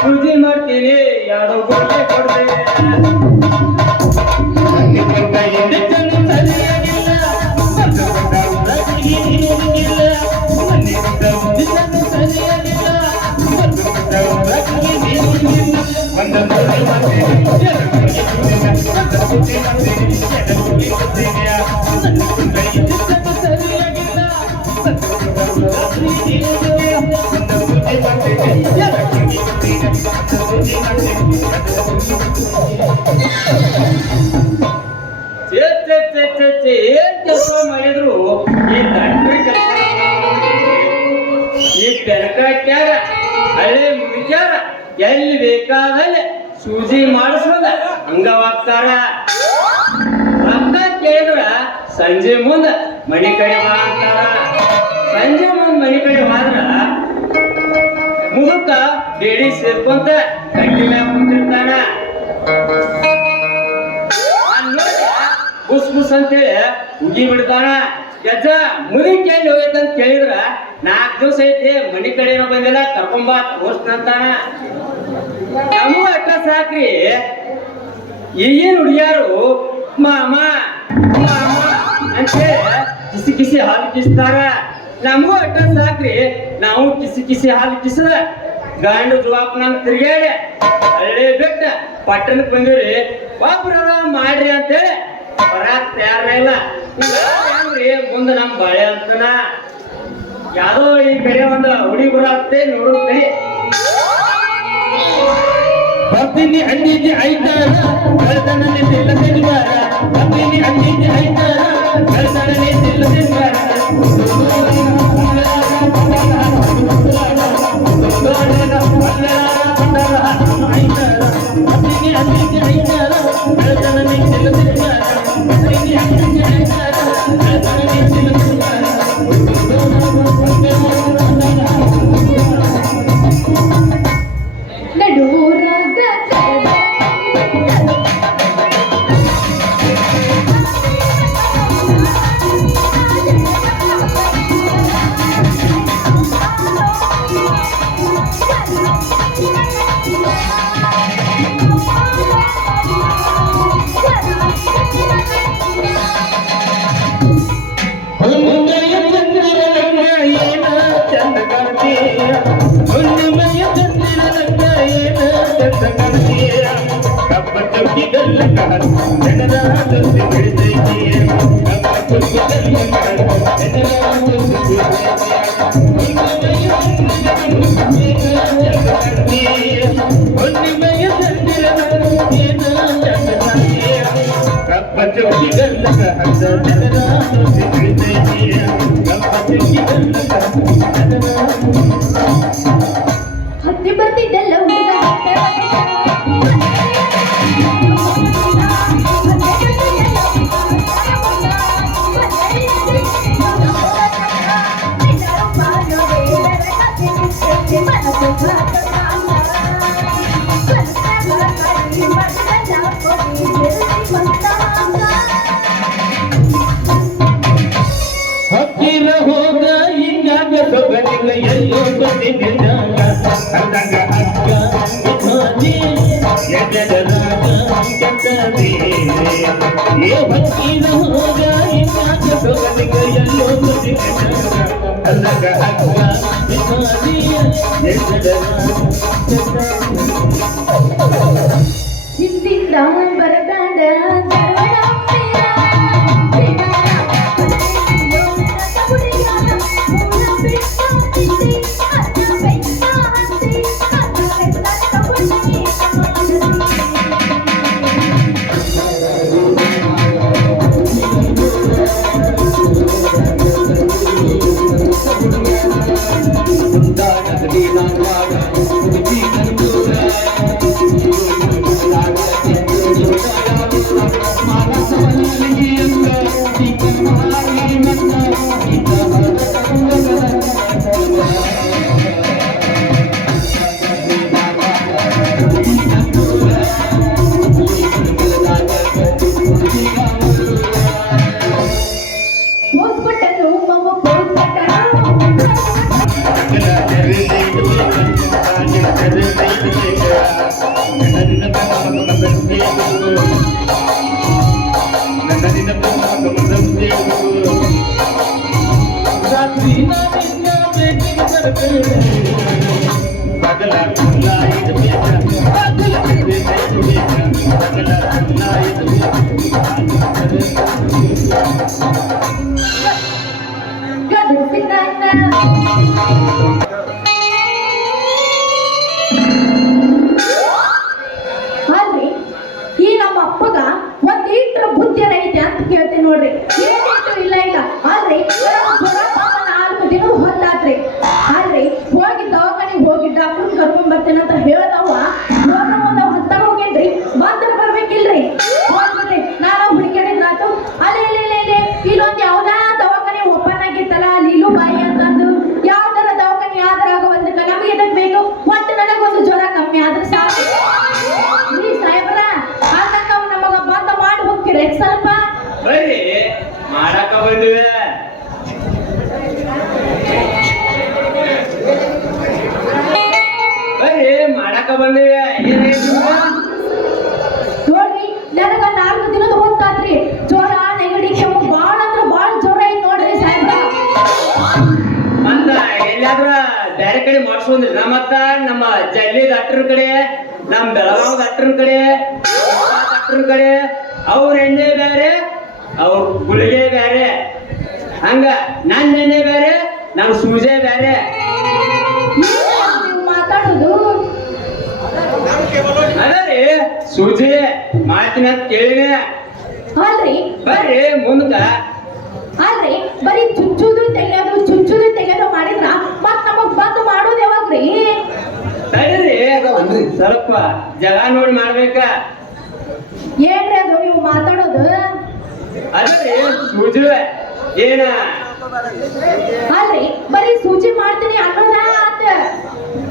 ಪೂಜೆ ಮಾಡ್ತೀನಿ ಯಾರೋ ಕೊಟ್ಟೆ ಕೊಡ್ದೆ ಏನ್ ಕೆಲಸ ಮಾಡಿದ್ರು ಈ ಡಾಕ್ಟ್ರಿ ಕೆಲಸ ಈ ಬೆನಕಾಟ್ಯಾಗ ಹಳೆ ಮುಗಿಚಾರ ಎಲ್ಲಿ ಬೇಕಾದಲ್ಲಿ ಸೂಜಿ ಮಾಡಿಸೋದ ಹಂಗವಾಗ್ತಾರ ರಕ್ತ ಕೇಳಿದ್ರ ಸಂಜೆ ಮುಂದ ಮನಿ ಕಡೆ ಬಾ ಅಂತಾರ ಸಂಜೆ ಮುಂದ್ ಮನಿ ಕಡೆ ಹೋದ್ರ ಮುದುಕ ಡೇಡಿ ಸೇರ್ಕೊಂತ ಕಟ್ಟಿ ಮ್ಯಾಗ ಕುಂತಿರ್ತಾನ ಬುಸ್ ಬುಸ್ ಅಂತೇಳಿ ಉಗಿ ಬಿಡ್ತಾನ ಯಜ್ಜ ಮುದುಕಿ ಎಲ್ಲಿ ಹೋಯ್ತಂತ ಕೇಳಿದ್ರ 4 ದಿವಸ ಐತಿ ಮನಿ ಕಡೆನೂ ಬಂದಿಲ್ಲ ಕರ್ಕೊಂಬ ತೋರ್ಸ್ತಾನ ನಮಗೂ ಅಟ್ಟ ಸಾಕ್ರಿ ಈಗಿನ ಹುಡುಗಿಯಾರು ಮಾಮ ಮಾಮ ಅಂತೇಳಿ ಕಿಸಿ ಕಿಸಿ ಹಾಲು ಕಿಸ್ತಾರ ನಮಗೂ ಅಟ್ಟ ಸಾಕ್ರಿ ನಾವು ಕಿಸಿ ಕಿಸಿ ಹಾಲು ಕಿಸದ ಗಂಡು ಜವಾಬ್ನಂಗ್ ತಿರ್ಗಾಡಿ ಹಳ್ಳಿ ಬಿಟ್ಟ ಪಟ್ಟಣಕ್ಕೆ ಬಂದಿರಿ ಒಬ್ರ ಮಾಡ್ರಿ ಅಂತೇಳಿ ಬರಾಕ್ ತಯಾರ ಇಲ್ಲ ಹೆಂಗ್ರಿ ಮುಂದೆ ನಮ್ ಬಾಳೆ ಅಂತನ ಯಾವ್ದೋ ಈ ಕಡೆ ಒಂದು ಹುಡುಗಿ ಬರತ್ತೆ ನೋಡುತ್ತೆ ಬರ್ತೀನಿ ಅಂದಿದ್ದೆ ಐತಾರ ಕಳ್ತನಲ್ಲಿ ತಿಲ್ಲದಿರ್ಬಾರ ಬರ್ತೀನಿ ಅಂದಿದ್ದೆ ಐತಾರ ಕಳ್ತನಲ್ಲಿ ತಿಲ್ಲದಿರ್ಬಾರ ಬರ್ತೀನಿ ಅಂದಿದ್ದೆ ಐತಾರ ಕಳ್ತನಲ್ಲಿ ತಿಲ್ಲದಿರ್ಬಾರ ಹತ್ತಿ ಬರ್ತಿದ್ದೆಲ್ಲ ಹಕ್ಕಿರ ಹೋಗ ಹಿಂಗಾಗ ಸೊಗಲಿಗ ಎಲ್ಲೋ ಗೊತ್ತಿದ್ದಾಗ ಅಂದಾಗ ಅಕ್ಕ ಎದರಾಗ ಕೆಟ್ಟದೇ ಏ ಹಕ್ಕಿರ ಹೋಗ ಹಿಂಗಾಗ ಸೊಗಲಿಗ ಎಲ್ಲೋ ಗೊತ್ತಿದ್ದಾಗ ಅಂದಾಗ ಅಕ್ಕ ಹಿಂದಿಂದ ಬರದಾಡ Mara ಅಲ್ರಿ ಈ ನಮ್ಮ ಅಪ್ಪಗ ಒಂದ್ ಲೀಟ್ರ ಬುದ್ಧಿ ಐತೆ ಅಂತ ಕೇಳ್ತೀನಿ ನೋಡ್ರಿ. ಏನಿತ್ತು ಇಲ್ಲ ಇಲ್ಲ ಅಲ್ರಿ ಜ್ವರ ಬಂದ 4 ದಿನ ಹೊತ್ತಾತ್ರಿ. ಅಲ್ರಿ ಹೋಗಿ ದವಾಖಾನಿಗೆ ಹೋಗಿ ಡಾಕ್ಟರ್ ಕರ್ಕೊಂಡ್ ಬರ್ತೇನೆ ಅಂತ ಹೇಳ್ದವ ಮುಂದೆ ಹತ್ತಾಗ ಹೋಗೇನ್ರಿ. ಬಂದ್ರೆ ಬರ್ಬೇಕಿಲ್ರಿ. ಹೋಗ್ಬಿಟ್ರಿ ನಾನು ಹುಡುಕಾಡಿದ್ರಾತು ಅಲ್ಲಿ ಇಲ್ಲೊಂದ್ ಯಾವ್ದಾ ದವಾಖಾನೆ ಓಪನ್ ಆಗಿತ್ತಲ್ಲ ಲೀಲು ಬಾಯಿ ಅಂತಂದು ಯಾವ್ದಾರ ದವಾಖಾನೆ ಆದ್ರಾಗ ಒಂದಕ್ಕ ನಮ್ಗೆ ಇದಕ್ ಬೇಕು ಒಟ್ಟು ನನಗೊಂದು ಜ್ವರ ಕಮ್ಮಿ ಆದ್ರೆ ಸಾಕು. ಈ ಸಾಹೇಬ್ರ ಆತಕ್ಕ ನಮಗ ಬಂದ ಮಾಡಿ ಹೋಗ್ತೀರ ಸ್ವಲ್ಪ ಬರ್ರಿ ಮಾಡಾಕ ಬಂದಿವೆ. ಬರ್ರಿ ಮಾಡಾಕ ಬಂದಿವೆ. ನೋಡ್ರಿ ನನಗ 4 ದಿನದ ಹೋಗ್ತಾದ್ರಿ ಜ್ವರ ನೆಗಡಿ ಕೆಮ್ಮು ಬಾಳ ಅಂದ್ರ ಬಾಳ ಜ್ವರ ಐತ್ ನೋಡ್ರಿ ಸಾಹೇಬ್ರ. ಅಂತ ಎಲ್ಲಾದ್ರ ಬೇರೆ ಕಡೆ ಮಾಡ್ಸ್ಕೊಂಡ್ರಿ ಮತ್ತ ನಮ್ಮ ಜಲ್ಲಿ ಡಾಕ್ಟರ್ ಕಡೆ ನಮ್ ಬೆಳಗಾವ್ ಡಾಕ್ಟರ್ ಕಡೆ ಡಾಕ್ಟರ್ ಕಡೆ ಅವ್ರ ಎಣ್ಣೆ ಬೇರೆ ಅವ್ರ ಗುಳಿಗೆ ಬೇರೆ ಹಂಗ ನನ್ನ ಎಣ್ಣೆ ಬೇರೆ ನಮ್ ಸೂಜೆ ಬೇರೆ. ನೀವು ಮಾತಾಡೋದು ಅದೇ ಸೂಜಿ ಮಾತಿನ ಕೇಳಿನೆ. ಅಲ್ರಿ ಬರ್ರಿ ಮುಂದಕ ಅಲ್ರಿ ಬರೀ ಚುಚ್ಚುದು ತೆಗೆಯೋದು ಮಾಡಿದ್ರ ಮತ್ ನಮಗ್ ಬಂದ್ ಮಾಡೋದು ಯಾವಾಗ್ರಿ? ತಡೀರಿ ಸ್ವಲ್ಪ ಜಗ ನೋಡಿ ಮಾಡ್ಬೇಕ. ಏನ್ರಿ ಅದು ನೀವು ಮಾತಾಡೋದು? ಅದ್ರಿ ಸೂಜಿ ಏನ ಅಲ್ರಿ ಬರೀ ಸೂಜಿ ಮಾಡ್ತೀನಿ ಅನ್ನೋದ ಆತ,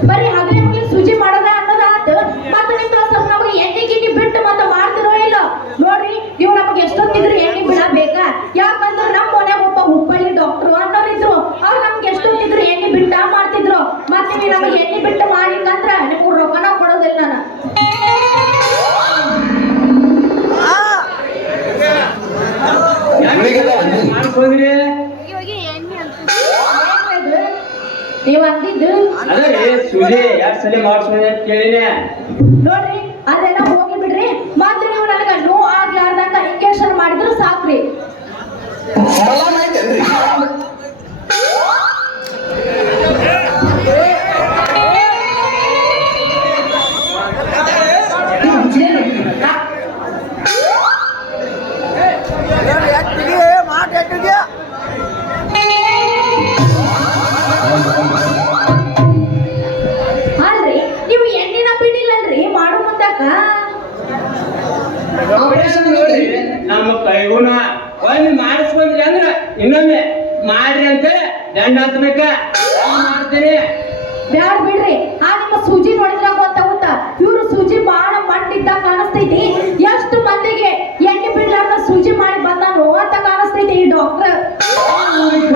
ಬರೀ ಹಗಲಿ ಮಗಲಿ ಸೂಜಿ ಮಾಡೋದ ಅನ್ನೋದ ಆತ. ಮತ್ತ ನಿಮ್ದು ಸ್ವಲ್ಪ ನಮಗೆ ಎಣ್ಣೆ ಗಿಣ್ಣಿ ಬಿಟ್ಟು ಮತ್ತೆ ಮಾಡ್ತಿರೋ ಇಲ್ಲ ನೋಡ್ರಿ. ನೀವು ನಮಗೆ ಎಷ್ಟೊತ್ತಿದ್ರು ಎಣ್ಣೆ ಬಿಡಬೇಕಾ? ಯಾಕಂದ್ರೆ ನಮ್ಮ ಮನ್ಯಾಗ ಒಬ್ಬ ಹುಬ್ಬಳ್ಳಿ ಡಾಕ್ಟ್ರು ಅನ್ನೋರಿದ್ರು. ಅವ್ರು ನಮ್ಗೆ ಎಷ್ಟೊತ್ತಿದ್ರು ಎಣ್ಣೆ ಬಿಟ್ಟ ಮಾಡ್ತಿದ್ರು. ಮತ್ತೆ ನೀವು ನಮಗೆ ಎಣ್ಣೆ ಬಿಟ್ಟು ಮಾಡ್ಲಿಕ್ಕಂದ್ರ ನಿಮ್ಗೆ ರೊಕ್ಕನ ಕೊಡೋದಿಲ್ಲ ನಾನು. ಮಾಡ್ಕೊಂಡ್ರಿ ನೀವ್ ಅಂದಿದ್ದು ಅದ್ರಿ ಸೂಜಿ 2 ಸಲ ಮಾಡ್ಸ್ಕೊಂಡೆ ಅಂತ ಕೇಳಿನೆ. ನೋಡ್ರಿ ಅದೆಲ್ಲ ಹೋಗಿ ಬಿಡ್ರಿ. ಮತ್ತೆ ನೀವು ನನಗ ನೋ ಆಗ್ಲಾರ್ದಂಗ ಇಂಜೆಕ್ಷನ್ ಮಾಡಿದ್ರು ಸಾಕ್ರಿ. ಅಲ್ರಿ ನೀವು ಎಣ್ಣಿನ ಬಿಡಿಲ್ಲಲ್ರಿ ಮಾಡೋ ಮುಂದಕ್ಕ ಆಪರೇಷನ್ ನೋಡ್ರಿ ನಮ್ಮ ಕೈಗುಣ ಒಂದ್ ಮಾಡಿಸ್ಕೊಂಡ್ರಿ ಅಂದ್ರ ಇನ್ನೊಮ್ಮೆ ಮಾಡ್ರಿ ಅಂತ ದಂಡ ಹತ್ಬೇಕ ಮಾಡ್ತೀನಿ. ಬ್ಯಾಡ್ ಬಿಡ್ರಿ. ಆ ನಿಮ್ಮ ಸೂಜಿ ನೋಡಿದ್ರ ಗೊತ್ತಾಗುತ್ತ ಇವ್ರು ಸೂಜಿ ಬಾಳ ಮಟ್ಟಿದ್ದ ಕಾಣಿಸ್ತೈತಿ. ಎಷ್ಟು ಮಂದಿಗೆ ಎಣ್ಣೆ ಬಿಡ್ಲಾರ್ದ ಸೂಜಿ ಮಾಡಿ ಬಂದಾನು ಅಂತ ಕಾಣಿಸ್ತೈತಿ ಈ ಡಾಕ್ಟರ್.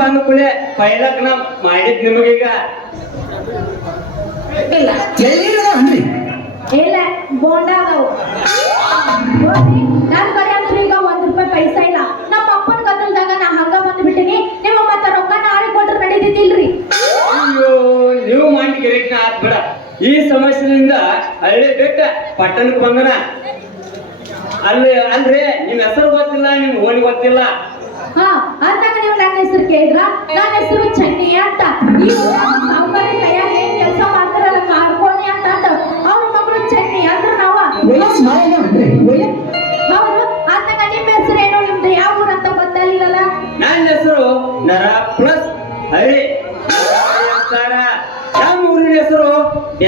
ಅನುಕೂಲ ಪೈಲಕ್ ನಾ ಮಾಡಿದ್ ನಿಮಗೀಗ ಇಲ್ಲ ಬೋಂಡ ಅದಾವು ನೋಡ್ರಿ. ನನ್ ಕಡೆ ಅಂತೂ ಈಗ ₹1 ಪೈಸಾ ಇಲ್ಲ. ನಮ್ಮ ಅಪ್ಪನ ಗದ್ದಲ್ದಾಗ ನಾ ಹಂಗ ಬಂದ್ಬಿಟ್ಟಿನಿ. ನಿಮ್ಮ ಮತ್ತ ರೊಕ್ಕ ನಾಳೆ ಕೊಟ್ರೆ ನಡೀತಿಲ್ರಿ. ಅಯ್ಯೋ ನೀವು ಮಾಡಿ ಗಿರಿಕ್ನ ಆತ್ ಬಿಡ. ಈ ಸಮಸ್ಯೆಯಿಂದ ಹಳ್ಳಿ ಬಿಟ್ಟ ಪಟ್ಟಣಕ್ಕೆ ಬಂದನ. ಅಲ್ರಿ ನಿಮ್ ಹೆಸರು ಗೊತ್ತಿಲ್ಲ, ನಿಮ್ ಓಣಿ ಗೊತ್ತಿಲ್ಲ. ಹಾ ಅಂದಾಗ ನೀವು ನನ್ನ ಹೆಸರು ಕೇಳಿದ್ರ? ನನ್ನ ಹೆಸರು ಚನ್ನಿ ಅಂತ. ಈ ಸಾವುಕಾರಿ ಕೈಯಾಗ ಏನ್ ಕೆಲಸ ಮಾಡ್ತಾರಲ್ಲ ಕಾರ್ಕೋಣಿ ಅಂತ ಅವ್ರ ಮಗಳು ಚನ್ನಿ ಅಂದ್ರ ನಾವ. ಹೌದು ಅಂದಾಗ ನಿಮ್ಮ ಹೆಸರು ಏನು? ನಿಮ್ದು ಯಾವ ಊರ ಅಂತ ಗೊತ್ತಾಗಿಲ್ಲಲ್ಲ. ನನ್ನ ಹೆಸರು ನರ ಪ್ಲಸ್ ಹಳ್ಳಿ ಅಂತಾರ. ನಮ್ಮ ಊರಿನ ಹೆಸರು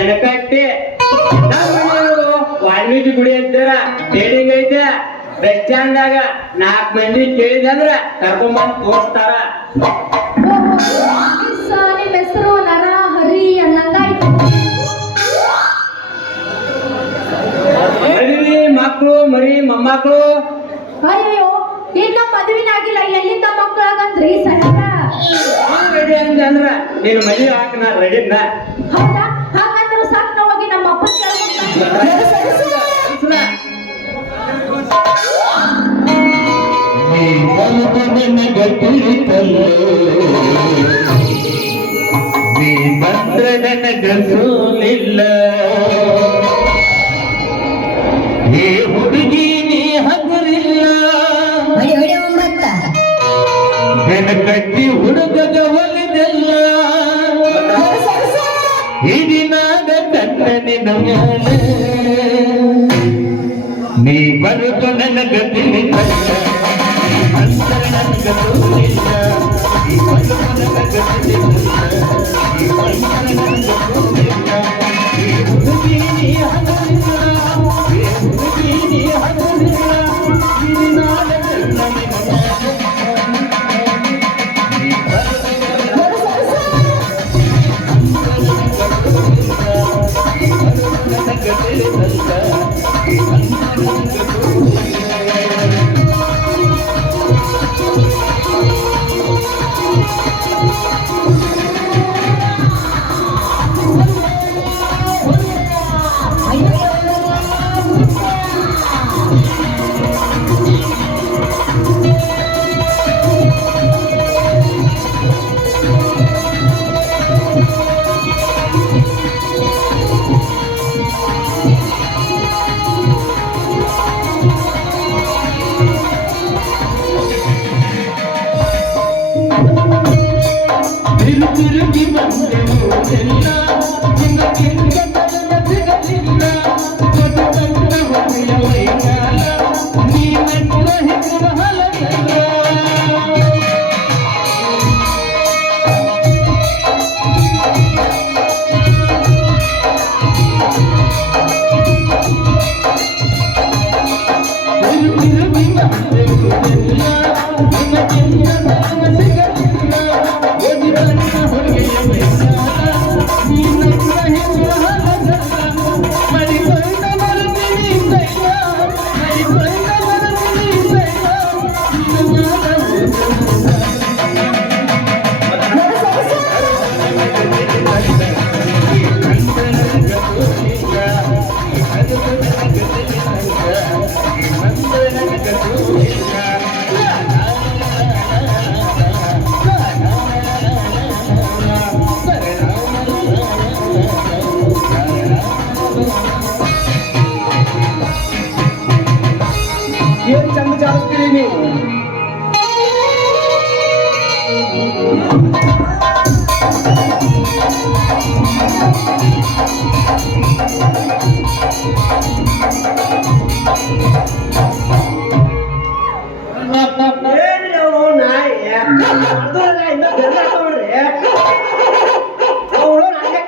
ಎನಕಟ್ಟಿ. ನಮ್ಮ ಮನೆಯವರು ವಾಲ್ಮೀಕಿ ಗುಡಿ ಅಂತಾರ. ಬಿಲ್ಡಿಂಗ್ ಐತೆ ಬಸ್ ಸ್ಟ್ಯಾಂಡ್ದಾಗ 4 ಮಂದಿ ಕೇಳಿದಂದ್ರ ಕರ್ಕೊಂಬಂದ್ ತೋರಿಸ್ತಾರ. ನಿಮ್ಮ ಹೆಸರು ನರ ಹರಿ ಅನ್ನಂಗಾಯ್ತು. ಮದುವೆ ಮಕ್ಕಳು ಮರಿ ಮೊಮ್ಮಕ್ಕಳು ಅಯ್ಯೋ ಈಗ ಮದುವಿನ ಆಗಿಲ್ಲ, ಎಲ್ಲಿಂದ ಮಕ್ಕಳಾಗಂದ್ರಿ ಸಣ್ಣ? ರೆಡಿ ಅಂದ್ರ ನೀನು ಮದುವೆ ಹಾಕ ನಾ ರೆಡಿನ. ಹೌದಾ? ಹಾಗಂದ್ರೆ ಸಾಕ್ ಹೋಗಿ ನಮ್ಮ ಅಪ್ಪನ ಕೇಳ್ಕೊಂಡ್ ನೀ ಬಲದ ನನಗ ತಿಳಿತಲ್ಲೋ ನೀ ಬಂದ್ರ ನನಗ ಸೋಲಿಲ್ಲ ಏ ಹುಡುಗಿ ನೀ ಹಗರಿಲ್ಲ ಬೆನ ಕಟ್ಟಿ ಹುಡುಗಗ ಒಲಿದೆಲ್ಲ ಹಿರಿನಾದ ಕಣ್ಣನಿನ ಮ್ಯಾಲ ನೀ ಬರುದು ನನಗ ತಿಳಿತಲ್ಲ ಅಂತರ ನನಗ ತೋರಿಲ್ಲ ನೀ ಬರುದು ನನಗ ತಿಳಿತಲ್ಲ ನೀ ಅಂತರ ನನಗ ತೋರಿಲ್ಲ ಈ ಹುಡುಗಿ ನೀ ಹಗರಿಲ್ಲ ಈ ಹುಡುಗಿ ನೀ ಹಗರಿಲ್ಲ ಹಿರಿನಾದ ಕಣ್ಣನಿನ ಮ್ಯಾಲ ನೀ ಬರುದು ನನಗ ತಿಳಿತಲ್ಲ ಈ ಅಂತರ ನನಗ ತಿರುಗಿ ಬಂದೆವು ಎಲ್ಲ ನಿನಗಿಂತ ನನ್ನ ಸಿಗಲಿಲ್ಲ ಕೊಟ್ಟು ತಂದ ಹೊರೆಯ ವೈಕಾಲ ನೀ ನನ್ನ ಹೆಸರು ಹಲಗಲ್ಲ ತಿರುಗಿ ಬಂದೆವು ಎಲ್ಲ ನಿನಗಿಂತ ನನ್ನ ಸಿಗಲಿಲ್ಲ ಏನ್ ಚಂದ ಜಾಸ್ತೀರಿ ನೀವು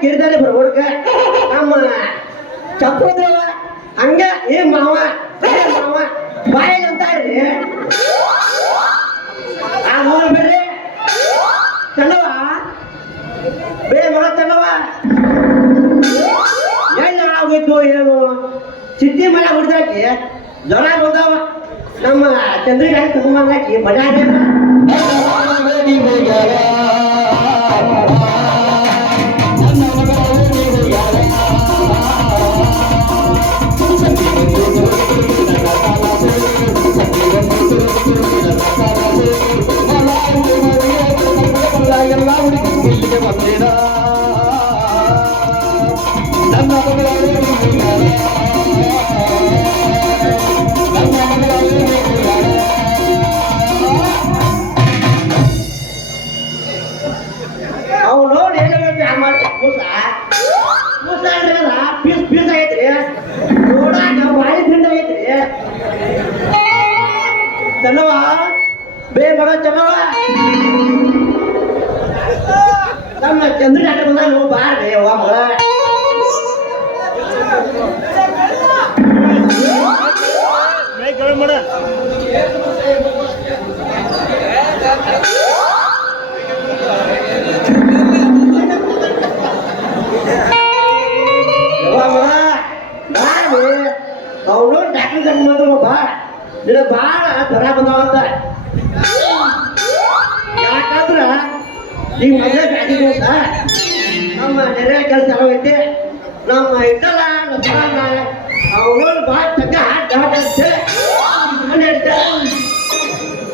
ಕಿರ್ದಾರೆ ಬರ್ಬೋಡ್ಕ ನಮ್ಮ ಚಪ್ಪದ್ರವ ಹಂಗ ಏ ಮಾವ ಬಾಯಿ ಅಂತಾರ್ರಿ ಆ ಮೂರು ಬಿಡ್ರಿ ಚೆನ್ನವ ಬೇ ಮಗ ಚೆನ್ನವ ಎಲ್ಲ ಆಗೋಯ್ತು ಏನು ಚಿಟ್ಟಿ ಮನೆ ಹುಡ್ದಾಕಿ ಜ್ವರ ಬಂದಾವ ನಮ್ಮ ಚಂದ್ರಿಗೆ ಹಾಕಿ ತಗೊಂಬಂದಾಕಿ ಮಜಾ ಎಲ್ಲ ಹುಡುಗಿ ಇಲ್ಲಿಗೆ ಬಂದಿರ ನನ್ನ ಅವು ನೋಡಿ ಹೇಳಿ ಮೂಸ ಮೂಸ ಪೀಸ್ ಪೀಸ್ ಐತ್ರಿ ನೋಡಾಕ ಬಾಯಿ ತಿಂಡ ಐತ್ರಿ ಚೆನ್ನವ ಬೇ ಮಗ ಚೆನ್ನವ ನಮ್ಮ ಚಂದ್ರಿ ಆಟ ಬಂದ ನೀವು ಬಾರ್ರಿ ಅವ್ವ ಮಗ ಅವನು ಡಾಕ್ಟರ್ ಕರ್ಕೊಂಡು ಬಾ ನಿನ್ನ ಬಾಳ ಜ್ವರ ಬಂದಾವಂತ ಯಾಕಂದ್ರ ಈಗ ಮದುವೆ ಬ್ಯಾಟಿ ಅಂತ ನಮ್ಮ ನೆರೆ ಕೆಲಸ ಐತಿ ನಮ್ಮ ಇಟ್ಟಲ್ಲ ಅವನು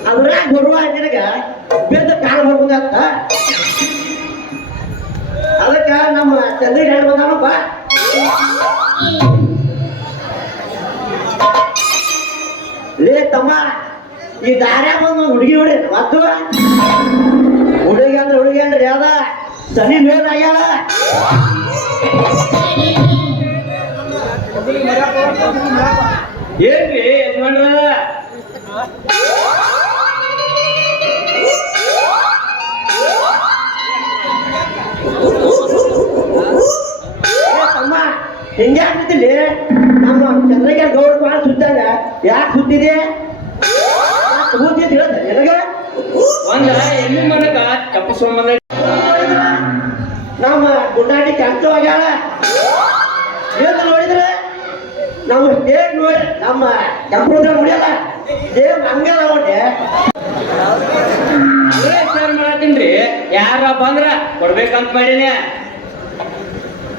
ಅದ್ರಾಗ ಬರುವ ನಿನಗ ಬೆದ್ದ ಕಾಲ ಬರ್ಬೋದತ್ತ ಅದಕ್ಕ ನಮ್ಮ ತಂದೆ ಹೇಳಿ ಬಂದಾನಪ್ಪ ಲೇ ತಮ್ಮ ಈ ದಾರ್ಯಾಗ ಬಂದು ಒಂದು ಹುಡುಗಿ ನೋಡಿ ಮತ್ತು ಹುಡುಗಿ ಅಂದ್ರೆ ಯಾವ್ದ ಸನಿ ಮೇಲ್ ಆಗ್ಯಾಳ ಏನ್ರಿ ಯಜಮಾನ್ರ ತಮ್ಮ ಹಿಂಗ್ಯಾಕ್ತಿಲ್ಲಿ ನಮ್ಮ ಚಂದ್ರಯ್ಯ ಗೌಡ ಭಾಳ ಸುತ್ತಾಗ ಯಾಕೆ ಸುತ್ತಿದೆ ಹೇಳ್ತಾರೆ ನಿನಗ ಒಂದ ಎಲ್ಲಿ ಮನಕ ತಪ್ಪಿಸ್ಕೊಂಬಂದ ನಮ್ಮ ಗುಂಡಾಟಿ ಕೆಂಪವಾಗ್ಯಾಳ ಏನು ನೋಡಿದ್ರೆ ನಮ್ಮ ಸ್ಟೇಟ್ ನೋಡಿ ನಮ್ಮ ಕೆಂಪುದ್ರ ನೋಡ್ಯಲ್ಲ ದೇವ್ ಹಂಗಲ್ಲ ನೋಡಿ ವಿಚಾರ ಮಾಡತ್ತೀನ್ರಿ ಯಾರ ಬಂದ್ರ ಕೊಡ್ಬೇಕಂತ ಮಾಡೀನಿ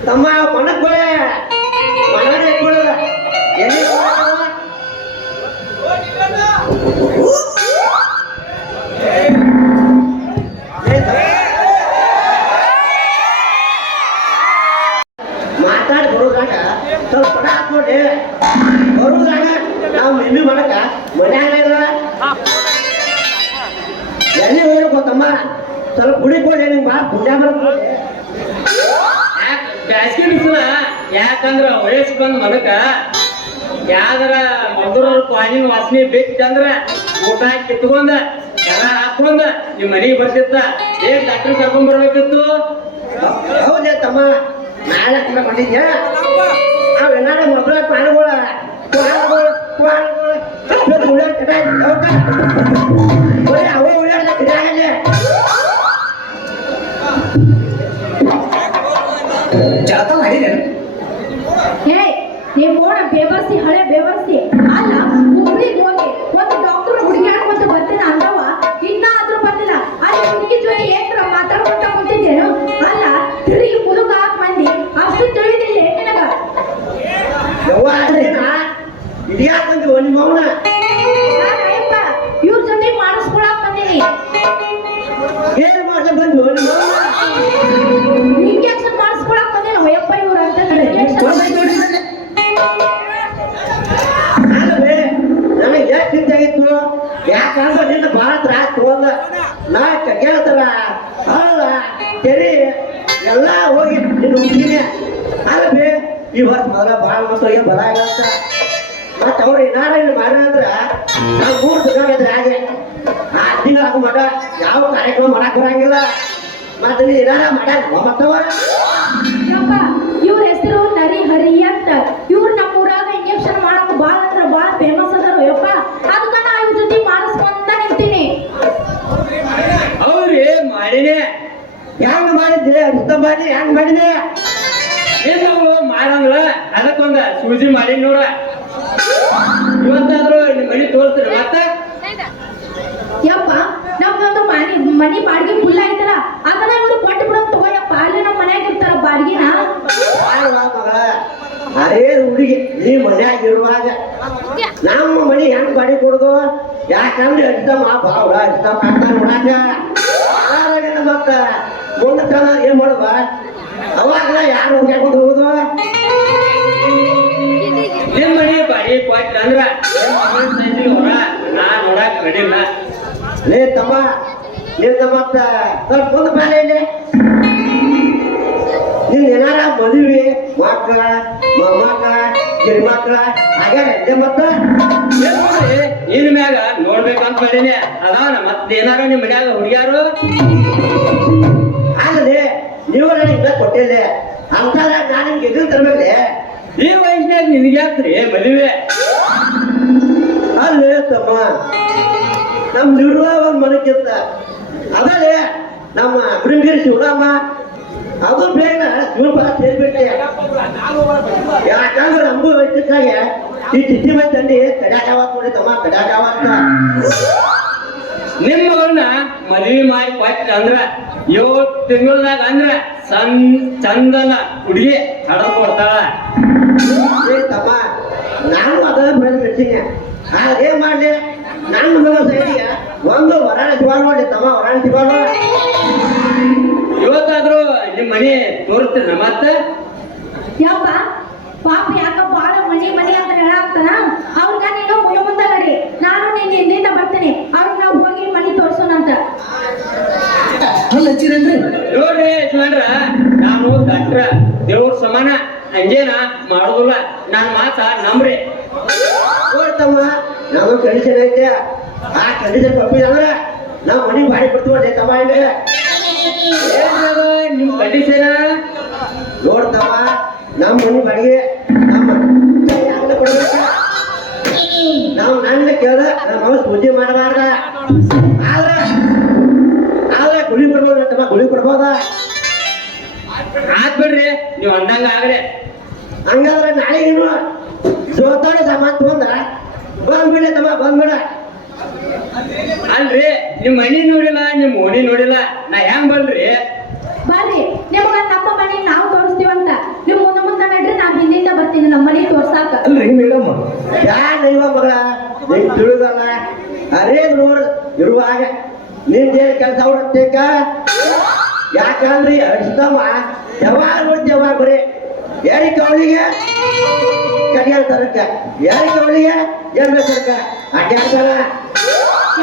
ತಮ್ಮ ಮನಕ್ ಬಳೆ ಮನನೇ ಇಟ್ಕೊಳ್ಳ ಎಲ್ಲಿ ಮಾತಾಡಿ ಬರೋದಾಗ ಸ್ವಲ್ಪ ಪಡ ಹಾಕ್ಕೊಡಿ ಬರೋದಾಗ ನಾವು ಎಲ್ಲಿ ಮಾಡಕ ಮನ್ಯಾಗ ಎಲ್ಲಿ ಹೋಗ್ರಿ ಗೊತ್ತಮ್ಮ ಸ್ವಲ್ಪ ಗುಡಿ ಕೊಡಿ ನಿಮ್ಗೆ ಭಾಳ ಪುಣ್ಯ ಬರ್ಬೋದು ಬ್ಯಾಸ್ಗಿ ಬಿಸಿಲ ಯಾಕಂದ್ರ ವಯಸ್ಸು ಬಂದ್ ಮನಕ ಯಾವ್ದಾರ ಮಧುರವ್ರ ಪಾನಿನ ವಾಸನೆ ಬೇಕಂದ್ರ ಊಟ ಕಿತ್ಕೊಂಡ ಎಲ್ಲ ಹಾಕೊಂಡ ನಿಮ್ ಮನೆಗೆ ಬರ್ತಿತ್ತ ಡಾಕ್ಟರ್ ಕರ್ಕೊಂಡ್ ಬರ್ಬೇಕಿತ್ತು ಹೌದೇ ತಮ್ಮ ನಾಳೆ ಕೂಡ ಮಾಡಿದ್ಯಾ ಅವೆಲ್ಲಾರ ಮೊದಲ ಪಾನುಗಳ ಅವ ಉಳ್ಳಾಡ್ದ ಗಿಡಾಗಲ್ಲ ಜಳಕ ಮಾಡಿದೇನು ಹೇ ನೀವು ಓಣ ಬೇವರ್ಸಿ ಹಳೆ ಬೇವರ್ಸಿ ಅಲ್ಲ ಹುಬ್ಳಿಗೆ ಹೋಗಿ ಒಂದು ಡಾಕ್ಟರ್ ಹುಡುಗಾಡ್ಕೊಂತ ಬರ್ತೀನಿ ಅಂದವ ಇನ್ನ ಆದ್ರೂ ಬಂದಿಲ್ಲ ಅಲ್ಲಿ ಹುಡುಗಿ ಜೊತೆ ಏನ್ರ ಮಾತಾಡ್ಕೊಂತ ಕುಂತಿದ್ದೇನು ಅಲ್ಲ ತಿರುಗಿ ಮುದುಕ ಹಾಕ್ ಮಂದಿ ಅಷ್ಟು ತಿಳಿದಿಲ್ಲ ನಿನಗ ಯವ್ವ ಇದ್ಯಾಕಂತ ನಿಮ್ಮ ಅವನ ಅಯ್ಯಪ್ಪ ಇವ್ರ ಜೊತೆ ಮಾಡಿಸ್ಕೊಳಕ್ ಬಂದೀನಿ ಏನ್ ಮಾಡ್ಲಿಕ್ಕೆ ಬಂದು ನಿಮ್ಮ ಇಂಜೆಕ್ಷನ್ ಮಾಡಿಸ್ಕೊಳಕ್ ಬಂದೀನಿ ಅಯ್ಯಪ್ಪ ಇವ್ರು ಅಂತ ಅಲ್ಲವೇ ನನಗೆ ಎಷ್ಟು ಚಿಂತೆ ಆಗಿತ್ತು ಯಾಕಂದ್ರೆ ನಿನ್ನ ಭಾಳ ತ್ರಾಸ ತಗೊಂಡ ನಾ ಕೇಳ್ತಾರ ಅಲ್ಲ ತೆರಿ ಎಲ್ಲ ಹೋಗಿ ನಿನ್ನ ಹುಡುಗಿನೇ ಅಲ್ಲವೇ ಈ ವರ್ಷ ಮೊದಲ ಭಾಳ ಮಕ್ಕಳಿಗೆ ಬರ ಆಗಂತ ಮತ್ತೆ ಅವ್ರು ಏನಾರ ಇಲ್ಲಿ ಮಾಡ್ರ ನಾವು 3 ತಿಂಗಳಿದ್ರೆ ಹಾಗೆ 6 ತಿಂಗಳಾಗ ಮಠ ಯಾವ ಕಾರ್ಯಕ್ರಮ ಮಾಡಕ್ ಬರಂಗಿಲ್ಲ ಮತ್ತೆ ನೀ ಏನಾರ ಮಾಡ್ಯಾರ ಮತ್ತವ ಯಪ್ಪ ಇವ್ರ ಹೆಸರು ನರಿ ಹರಿ ಅಂತ ಇವ್ರು ನಮ್ಮ ಊರಾಗ ಇಂಜೆಕ್ಷನ್ ಮಾಡಕ್ ಬಾಳ ಅಂದ್ರ ಬಾಳ ಫೇಮಸ್ ಅದಾರು ಯಪ್ಪ ಅದಕ್ಕ ನಾ ಇವ್ರ ಜೊತೆ ಮಾಡಿಸ್ಕೊಂತ ನಿಂತೀನಿ ಹೌದ್ರಿ ಮಾಡಿನೇ ಹೆಂಗ್ ಮಾಡಿದ್ದೆ ಅರ್ಥ ಮಾಡಿ ಹೆಂಗ್ ಮಾಡಿದೆ ಏನು ಮಾಡಂದ್ರ ಅದಕ್ಕೊಂದ ಸೂಜಿ ಮಾಡಿ ನೋಡ ಇವತ್ತಾದ್ರೂ ನಿಮ್ ಮನೆ ತೋರಿಸ್ತೀರಿ ಮತ್ತ ಯಪ್ಪ ನಮ್ದೊಂದು ಮನಿ ಬಾಡಿಗೆ ಫುಲ್ ಆಯ್ತಲ್ಲ ಅದನ್ನ ಇವ್ರು ಕೊಟ್ಟು ಬಿಡೋದ್ ತಗೋಯಪ್ಪ ಅಲ್ಲಿ ನಮ್ಮ ಮನ್ಯಾಗ ಇರ್ತಾರ ಬಾಡಿಗೆನ ಮಗಳ ಅದೇ ಹುಡುಗಿ ನೀ ಮನ್ಯಾಗ ಇರುವಾಗ ನಮ್ಮ ಮನಿ ಹೆಂಗ್ ಬಾಡಿ ಕೊಡುದು ಯಾಕಂದ್ರೆ ಅಡ್ತಮ್ಮ ಬಾವ್ರ ಅಡ್ತಮ್ಮ ಅಂತ ನೋಡಾಕ ಆರಾಗಿನ ಮತ್ತ ಮುಂದೆ ಕಾಲ ಏನ್ ಮಾಡುವ ಅವಾಗಲ ಯಾರು ಹೋಗ್ಯಾಕೊಂಡು ಹೋಗುದು ನಿಮ್ ಮನೆ ಬಾಡಿ ಕೊಟ್ಟ ಅಂದ್ರ ಹೊರ ನಾ ನೋಡಾಕ್ ರೆಡಿಲ್ಲ ಲೇ ತಮ್ಮ ನಿನ್ನ ಮತ್ತ ಸ್ವಲ್ಪ ಮುಂದೆ ಬಾಳೆ ಇಲ್ಲಿ ನೀನ್ ಏನಾರ ಮದುವೆ ಮಕ್ಕಳ ಮೊಮ್ಮಕ್ಕಳ ಗಿರಿಮಕ್ಕಳ ಹಾಗೆ ಮತ್ತ ನಿನ್ ಮ್ಯಾಗ ನೋಡ್ಬೇಕಂತ ಮಾಡೀನಿ ಅದಾನ ಮತ್ತೇನಾರ ನಿಮ್ ಮನ್ಯಾಗ ಹುಡುಗ್ಯಾರು ಆಗಲೇ ನೀವು ನನಗೆ ಕೊಟ್ಟಿಲ್ಲ ಅಂತಾರ ನಾನು ನಿಮ್ಗೆ ಎದುರು ತರಬೇಕ್ರಿ ಈ ವಯಸ್ಸಿನಾಗ ನಿನ್ಗ್ಯಾಕ್ರಿ ಮದುವೆ ಅಲ್ಲೇ ತಮ್ಮ ನಮ್ ನಿಡುವ ಒಂದ್ ಮನಕ್ಕಿಂತ ಅದಲ್ಲೇ ನಮ್ಮ ಬೃಂಗಿರಿ ಶಿವರಾಮ ಅದು ಬೇಗ ಶಿವಪದ ಸೇರ್ಬಿಟ್ಟೆ ಯಾಕಂದ್ರೆ ನಮಗೂ ವಯಸ್ಸಿನಾಗೆ ಈ ಚಿಟ್ಟಿ ಮೈ ತಂಡಿ ಕಡ್ಯಾಕಾವತ್ ನೋಡಿ ತಮ್ಮ ಕಡ್ಯಾಕಾವತ್ತ ನಿಮ್ ಮಗಳನ್ನ ಮದ್ವಿ ಮಾಡಿ ಕೊಟ್ಟ ಅಂದ್ರ 7 ತಿಂಗಳದಾಗ ಅಂದ್ರ ಚಂದನ ಹುಡುಗಿ ಹಡ ಕೊಡ್ತಾಳ ಏ ತಮ್ಮ ನಾನು ಅದ ಬೆಳೆದ್ ಬಿಡ್ತೀನಿ ಏನ್ ಮಾಡ್ಲಿ ನನ್ನ ಮಗ ಸೈಡಿಗೆ ಒಂದು ಹೊರಾಣೆ ದಿವಾನ್ ನೋಡಿ ತಮ್ಮ ಹೊರಾಣೆ ದಿವಾನ್ ಇವತ್ತಾದ್ರೂ ನಿಮ್ ಮನೆ ತೋರಿಸ್ತೀರ ಮತ್ತ ಯಪ್ಪ ಪಾಪ ಯಾಕ ಬಾಳ ಮನಿ ಮನಿ ಅಂತ ಹೇಳಾಗ್ತಾನ ಅವ್ರಗ ನೀನು ಮುಂದ ನಡಿ ನಾನು ನಿನ್ನ ಹಿಂದಿಂದ ಬರ್ತೀನಿ ಅವ್ರಿಗೆ ನಾವು ಹೋಗಿ ಮನಿ ತೋರ್ಸೋಣಂತ ಅಲ್ಲ ಹಚ್ಚಿರೇನ್ರಿ ನೋಡ್ರಿ ಯಜಮಾನ್ರ ನಾನು ಡಾಕ್ಟ್ರ ದೇವ್ರ ಸಮಾನ ಹಂಗೇನ ಮಾಡುದಿಲ್ಲ ನಾನ್ ಮಾತ ನಂಬ್ರಿ ನೋಡ್ತಮ್ಮ ನಾವು ಕಂಡೀಷನ್ ಐತೆ ಆ ಕಂಡೀಷನ್ ತಪ್ಪಿದ ಅಂದ್ರೆ ನಾವು ಮನಿ ಬಾಡಿ ಕೊಡ್ತೀವಿ ತಮ್ಮ ಇಲ್ಲಿ ಏನ್ರದು ನಿಮ್ ಕಂಡೀಷನ್ ನೋಡ್ತಮ್ಮ ನಮ್ಮ ಮನಿ ಬಾಡಿಗೆ ನಮ್ಮ ಕೈಯಾಗ ಕೊಡ್ಬೇಕ ನಾವು ನನ್ನ ಕೇಳ್ದ ನಮ್ಮ ಪೂಜೆ ಮಾಡಬಾರ್ದ ಆದ್ರೆ ಗುಳಿ ಕೊಡ್ಬೋದು ತಮ್ಮ ಗುಳಿ ಕೊಡ್ಬೋದ ಆತ್ ಬಿಡ್ರಿ ನೀವ್ ಅಂದಂಗ ಆಗ್ರಿ ಹಂಗಾದ್ರೆ ನಾಳೆಗೇನು ಜೋತಾಡ ಸಾಮಾನ್ ತಗೊಂಡ ಬಂದ್ಬಿಡ ತಮ್ಮ ಬಂದ್ಬಿಡ ಅಲ್ರಿ ನಿಮ್ ಮನಿ ನೋಡಿಲ್ಲ ನಿಮ್ ಓಣಿ ನೋಡಿಲ್ಲ ನಾ ಹೆಂಗ್ ಬಲ್ರಿ ಬರ್ರಿ ನಿಮಗ ನಮ್ಮ ಮನಿ ನಾವು ತೋರಿಸ್ತೀವಂತ ನೀವು ಮುಂದ ನಡ್ರಿ ನಾ ಹಿಂದಿಂದ ಬರ್ತೀನಿ ನಮ್ಮ ಮನಿ ತೋರ್ಸಾಕ ಅಲ್ರಿ ಮೇಡಮ್ ಯಾರ ಇವ ಮಗಳ ನಿನ್ ತಿಳಿದಲ್ಲ ಅರೇ ನೋಡ್ ಇರುವಾಗ ನಿಂದೇ ಕೆಲಸ ಹೊರತೇಕ ಯಾಕಂದ್ರಿ ಅಷ್ಟಮ್ಮ ಯಾವಾಗ ನೋಡಿ ಯಾವಾಗ ಬರೀ ಯಾರಿಕ ಅವಳಿಗೆ ಕಡಿಯಾಳ ತರಕ ಯಾರಿಕ ಅವಳಿಗೆ ಎಣ್ಣೆ ತರಕ ಅಡ್ಡಾಡ್ತಾರ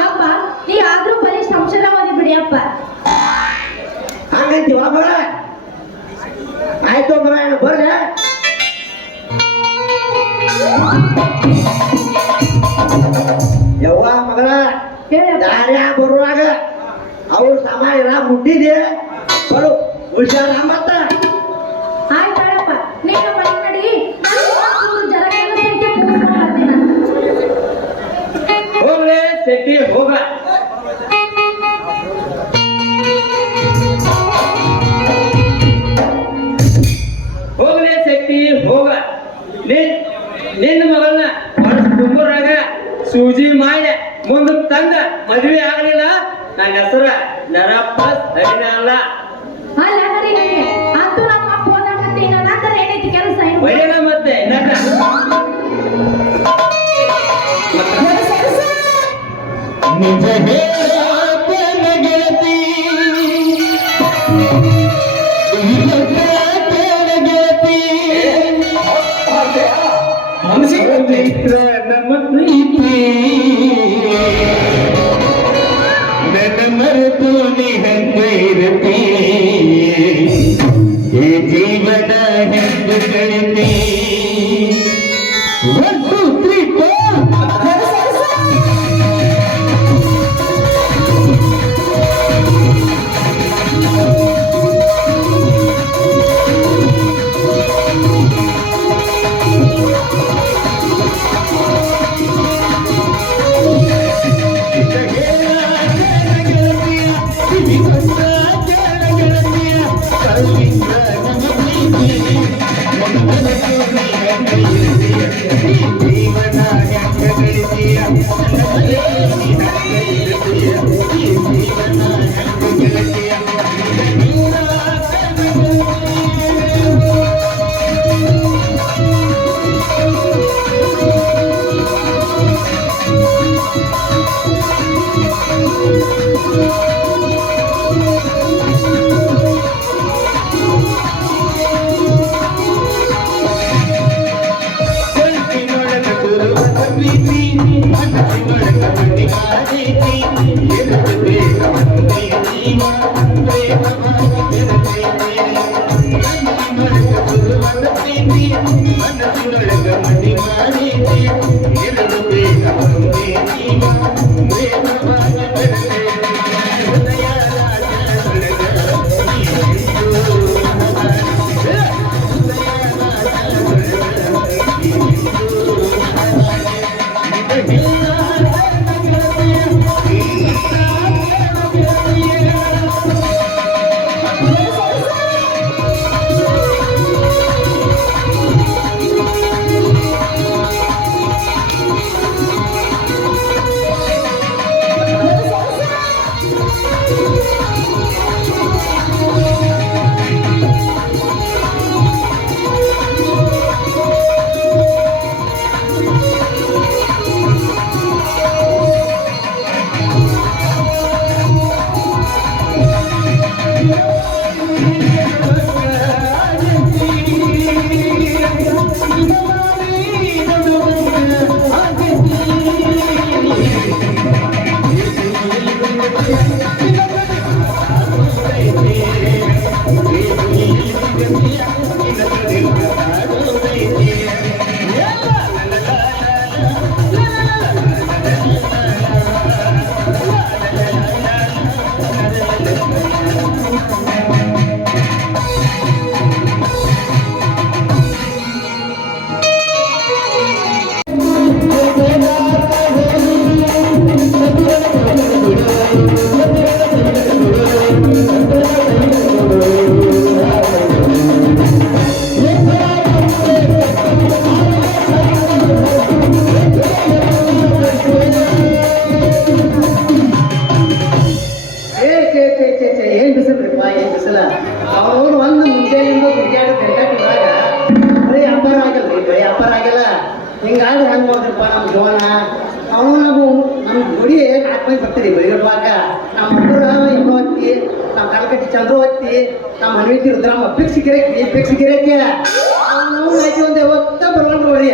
ಯಪ್ಪ ನೀ ಆದ್ರೂ ಬರೀ ಸಂಶಯ ಓದಿ ಬಿಡಿಯಪ್ಪ ಹಂಗೈತಿವ ಮಗಳ ಆಯ್ತು ಮಗ ಬರ್ರಿ ಯವ್ವ ಮಗಳ ಹೇಳಪ್ಪ ದಾರ್ಯಾಗ ಬರುವಾಗ ಅವ್ರ ಸಾಮಾನ್ ಎಲ್ಲ ಮುಟ್ಟಿದೆ ಬರು ಹುಷಾರ ಮತ್ತ ಆಯ್ತು ಹೇಳಪ್ಪ ನೀನು ಮನಿ ನಡಿ ನಾನು ಜರ ಕೆಲಸ ಐತೆ ಮುಗಿಸ್ಕೊಂಡು ಬರ್ತೀನಿ ಹೋಗ್ಲಿ ಶೆಟ್ಟಿ ಹೋಗ ಹೋಗ್ಲಿ ಶೆಟ್ಟಿ ಹೋಗ ನಿನ್ನ ಮಗಳನ್ನ ಮನಸ್ ತುಂಬೂರಾಗ ಸೂಜಿ ಮಾಡಿ ಮುಂದಕ್ಕೆ ತಂದ ಮದ್ವೆ ಆಗ್ಲಿಲ್ಲ ನನ್ನ ಹೆಸರ ನರಪ್ಪ ಹರಿನ ಅಲ್ಲ ಅಲ್ಲ ನಡಿ ನನಗೆ ಅಂತೂ ನಮ್ಮ ಅಪ್ಪ ಹೋದಾಗತ್ತೀನಿ ನಂತರ ಏನೈತಿ ಕೆಲಸ ಏನು ಬಡಿಯಲ್ಲ ಮತ್ತೆ ನಟ ನಿಜ ಹೇಳಪ್ಪನ ಗೆಳತಿ ಮನಸ್ಸಿಗೆ ನಮ್ಮ ಪ್ರೀತಿ ನನ್ನ ಮರೆತು ನೀ ಹೆಂಗ ಇರತಿ ಈ ಜೀವನ ಹೆಂಗ ಕಳಿತಿ 1 2 3 ¡Suscríbete ಹೋದ್ರಪ್ಪ ನಮ್ಮ ಜೀವನ ಅವನು ನಮ್ಮ ಗುಡಿ 4 ಮಂದಿ ಬರ್ತೀರಿ ಬೆಳಿಗಡುವಾಗ ನಮ್ಮ ಮಕ್ಕಳು ಯಮವತ್ತಿ ನಮ್ಮ ಕಲ್ಕಟ್ಟಿ ಚಂದ್ರವತ್ತಿ ನಮ್ಮ ಹನುಮತಿ ರುದ್ರಮ್ಮ ಫಿಕ್ಸ್ ಗಿರಕ್ಕೆ ನಾವು ಆಯ್ತು ಒಂದು ಯಾವತ್ತ ಬರ್ಕೊಂಡು ನೋಡಿ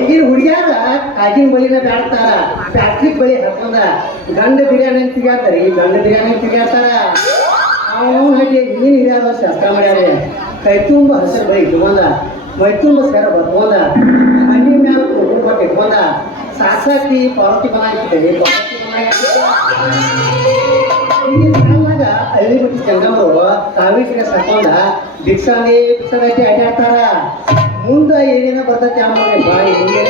ಈಗಿನ ಹುಡುಗ್ಯಾರ ಕಾಜಿನ ಬಳಿನ ಬ್ಯಾಡ್ತಾರ ಪ್ಲಾಸ್ಟಿಕ್ ಬಳಿ ಹಾಕೊಂಡ ಗಂಡ ಬಿರಿಯಾನಿ ತಿಗಾಡ್ತಾರ ಈ ಗಂಡ ಬಿರಿಯಾನಿ ತಿಗಾಡ್ತಾರ ಅವನು ಹಾಗೆ ಹಿಂದಿನ ಹಿರಿಯಾರ ಶಾಸ್ತ್ರ ಮಾಡ್ಯಾರ ಕೈ ತುಂಬ ಹಸಿರು ಬಳಿ ಇಟ್ಕೊಂಡ ಮೈ ತುಂಬ ಸೇರ ಬರ್ಕೊಂಡ ಮಣ್ಣಿ ಮ್ಯಾಲ ಕೊಟ್ಟು ಇಟ್ಕೊಂಡ ಸಾಕ್ಷಾತಿ ಪಾರ್ವತಿ ಮನಾಗಿರ್ತೇವೆ ಈಗಿನ ಕಾಲದಾಗ ಹಳ್ಳಿ ಬಿಟ್ಟು ಜಂಗಮರು ಕಾವಿಗೆ ಸಾಕೊಂಡ ಭಿಕ್ಷಾನಿ ಅಡ್ಡಾಡ್ತಾರ ಮುಂದೆ ಏನೇನೋ ಬರ್ತೈತಿ ಆಮೇಲೆ ಬಾಯಿ ಮುಂದೆ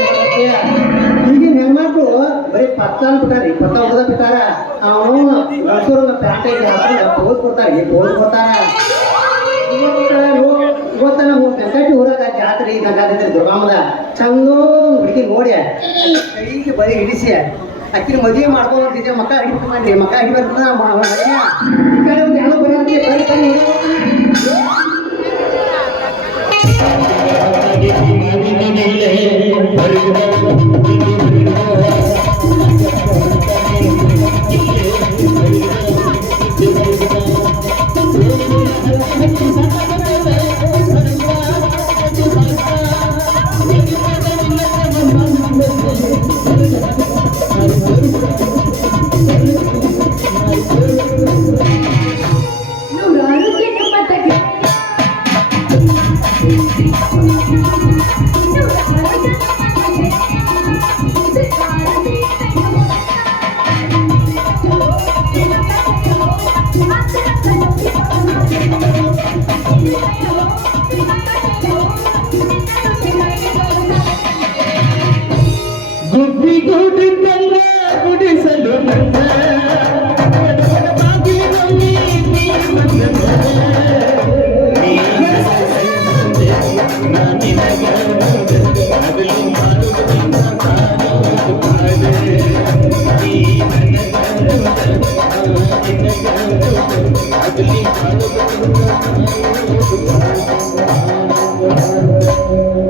ಈಗಿನ ಹೆಣ್ಮಕ್ಳು ಬರೀ ಪತ್ತ ಬಿಟ್ಟಾರಿ ಪತ್ತ ಉಳ್ದ ಬಿಟ್ಟಾರ ಅವನು ಗಂಡಸೂರನ್ನ ಪ್ಯಾಂಟ್ ಹಾಕೊಂಡು ಪೋಸ್ ಕೊಡ್ತಾರ ಇವತ್ತ ನಾವು ಗಂಗಟ್ಟಿ ಊರಾಗ ಜಾತ್ರೆ ಗಂಗಾಧರಿ ದುರ್ಗಮ್ಮದ ಚಂದ ಹುಡುಗಿ ನೋಡಿ ಕೈಗೆ ಬರೀ ಹಿಡಿಸಿ ಅಕ್ಕಿನ ಮದುವೆ ಮಾಡ್ಕೊಂಡು ಮಕ್ಕ ಹಿಡಿದು ಮಾಡಿ ಮಕ್ಕ ಹಿಡಿಬಾರ್ದು ಈ ಕಡೆ ಒಂದು ಯಾರೋ ಬರೋದಕ್ಕೆ ಬರೀ ಗುಡ್ಡಿಗುಡಿದ್ದಲ್ಲ ಗುಡಿಸಲು ನನ್ನ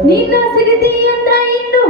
ನೀನು ಸಿಗದಿಯಿಂದ ಇನ್ನು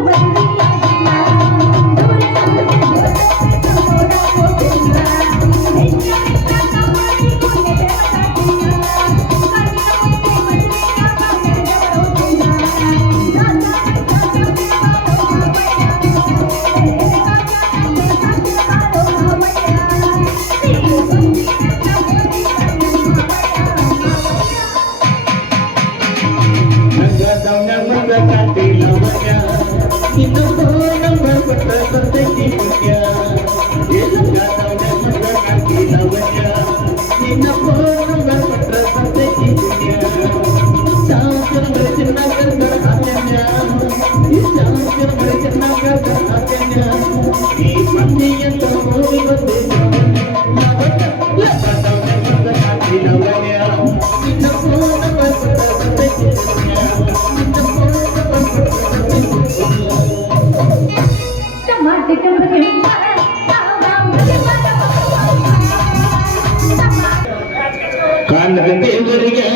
ಕಾಣದ ದೇವರಿಗೆ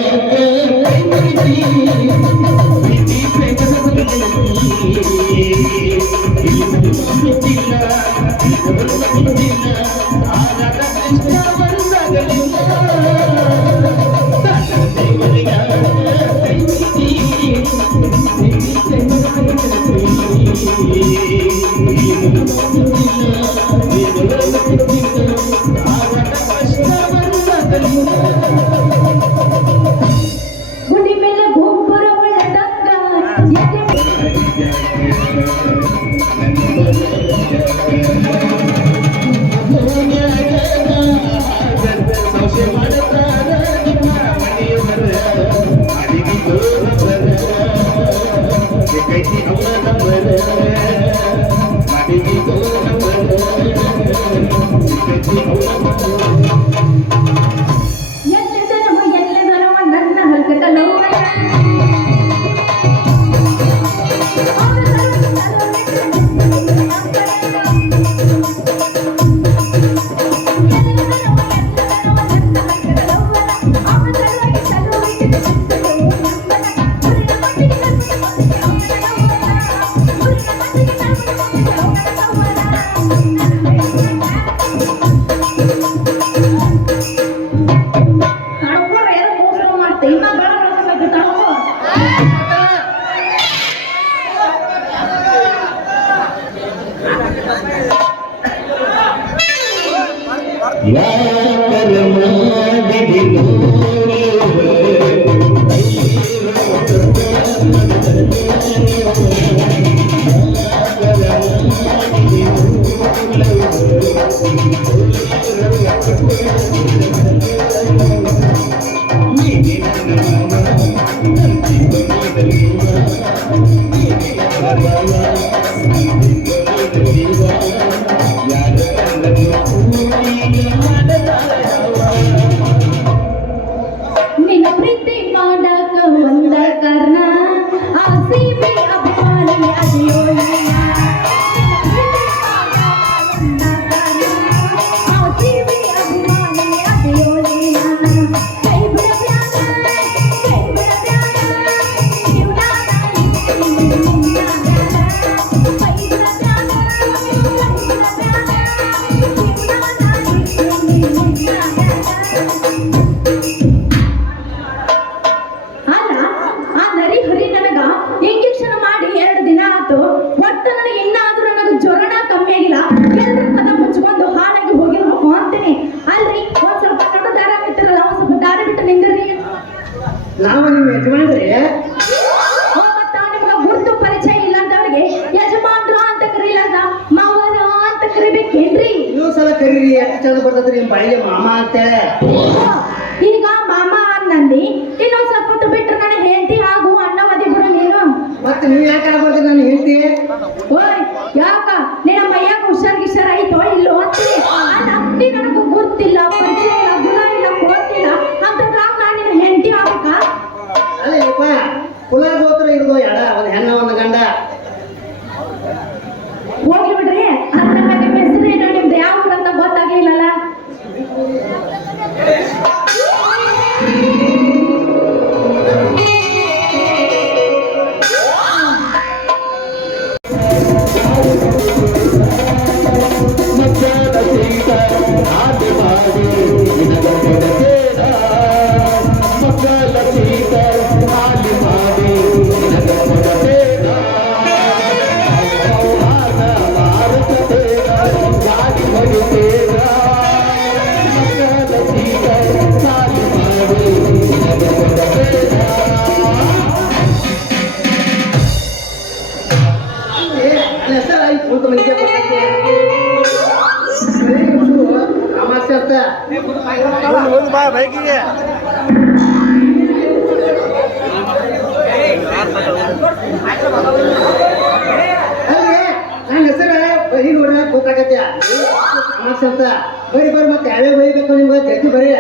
ಗುಡಿ ಮೇಲೆ ಗೋಪುರ ಒಳದಂಗ ಎಲ್ಲದರವ ನನ್ನ ಹಲ್ಕಟಲೋ ಯಾರ ಮಾಡಿದಿರೋ ನಿನ್ನ ಪ್ರೀತಿ ಮಾಡಕ ಒಂದ ಕಾರಣ ಆ ಸೀಮೆ ಅಭಿಮಾನಿ ಅದಿಯೋ ನೀನ. ನಿನ್ನ ಪ್ರೀತಿ ಮಾಡಕ ಒಂದ ಕಾರಣ ಆ ಸೀಮೆ ಅಭಿಮಾನಿ ಅದಿಯೋ ನೀನ. ಕೈ ಬಿಡಬ್ಯಾಡ, ಕೈ ಬಿಡಬ್ಯಾಡ, ಜೀವನಾನ ನಿನ್ನ ಬ್ಯಾಡ. ಕೈ ಬಿಡಬ್ಯಾಡ, ಕೈ ಬಿಡಬ್ಯಾಡ, ಜೀವನಾನ ನಿನ್ನ ಬ್ಯಾಡ. ಅಲ್ಲ ಆ ನರಿ ಹರಿ ನನಗ ಇಂಜೆಕ್ಷನ್ ಮಾಡಿ 2 ದಿನ ಆತು. ಒಟ್ಟ ನನಗೆ ಇನ್ನಾದ್ರೂ ನನಗೆ ಜ್ವರನ ಕಮ್ಮಿ ಆಗಿಲ್ಲ. ಎಲ್ಲರ ಕದ ಮುಚ್ಕೊಂಡು ಹಾಳಾಗಿ ಹೋಗಿರೋ ಅಂತೀನಿ. ಅಲ್ರಿ ಒಂದ್ ಸ್ವಲ್ಪ ಕಣ್ಣು ದಾರ ಬಿಟ್ಟಿರಲ್ಲ, ಒಂದ್ ಸ್ವಲ್ಪ ದಾರ ಬಿಟ್ಟು ನಿಂದ್ರಿ. ನಾವು ನಿಮ್ಮ ಯಜಮಾನ್ರಿ ಮತ್ತ ನಿಮ್ಗ ಗುರುತು ಪರಿಚಯ ಇಲ್ಲ ಅಂತವ್ರಿಗೆ ಯಜಮಾನ್ರು ಅಂತ ಕರೀಲ್ಲ ಅಂತ ಮಾವರ ಅಂತ ಕರಿಬೇಕೇನ್ರಿ? ಇನ್ನೂ ಸಲ ಕರೀರಿ, ಎಷ್ಟು ಚಂದ ಬರ್ತದ್ರಿ ನಿಮ್ಮ ಬಾಯಿಗೆ ಮಾಮ ಅಂತೇಳಿ. ಈಗ ಮಾಮ ಅನ್ನಂದಿ ಇನ್ನೊಂದ್ ಸ್ವಲ್ಪ ಹೊತ್ತು ಬಿಟ್ರೆ ನನಗೆ ಹೆಂಡತಿ ಹಾಗೂ ಅನ್ನವದಿ ಬಿಡು ನೀನು. ಮತ್ತೆ ನೀವು ಯಾಕೆ ಆಗ್ಬಾರ್ದು ನಾನು ಹೇಳ್ತಿ? ಓಯ್ ಯಾಕ ನಿನ್ನ ಮೈಯಾಗ ಹುಷಾರ್ ಆಯ್ತೋ ಇಲ್ಲೋ ಅಂತೀನಿ. ಅಲ್ಲ ನೀ ನನಗೂ ಗೊತ್ತಿಲ್ಲ, ಪರಿಚಯ ಇಲ್ಲ, ಗುಣ ಇಲ್ಲ, ಕೊಡ್ತಿಲ್ಲ ಅಂತಂದ್ರ ನಾನು ನಿನ್ನ ಹೆಂಡತಿ ಆಗ್ಬೇಕಾ? ಅಲ್ಲ ಯಪ್ಪ, ಕುಲ ಗೋತ್ರ ಇರೋದು ಎಡ, ಒಂದು ಹೆಣ್ಣ ಒಂದು ಗಂಡ. ಹೋಗ್ಲಿ ಬಿಡ್ರಿ. ಅದ್ರ ನಿಮ್ಮ ಹೆಸರೇನು, ನಿಮ್ದು ಯಾವ ಊರು ಅಂತ ಗೊತ್ತಾಗ್ಲಿಲ್ಲಲ್ಲ. ಮಕ್ಕಳ ಸೀತ ಆದಿ ಮಾಡಿ ನಿನಗೊಡಬೇಡ. ಮಕ್ಕಳ ಸೀತ ಆದಿ ಮಾಡಿ ನಿನಗೊಡಬೇಡ. ಸಂವಹನ ಭಾರತದೇಶ ಗಾಡಿ ಬರುತ್ತೇನ. ಮಕ್ಕಳ ಸೀತ ಆದಿ ಮಾಡಿ ನಿನಗೊಡಬೇಡ. ಹೆಸರು ಆಯ್ತು ಅಂತ ಮನೆಗೆ ಬರ್ತೈತೆ. ಅಮಾಸ್ಯೆ ಅಂತ ಅಲ್ರಿ ನನ್ನ ಹೆಸರು ಬರೀ ನೋಡ್ರ ಗೊತ್ತಾಗತ್ತೆ. ಅಮಾಸ್ಯೆ ಅಂತ ಬರೀ ಮತ್ತೆ ಯಾವ್ಯಾವ ಬರೀಬೇಕು ನಿಮ್ಗೆ ಜಲ್ದಿ ಬರೀ.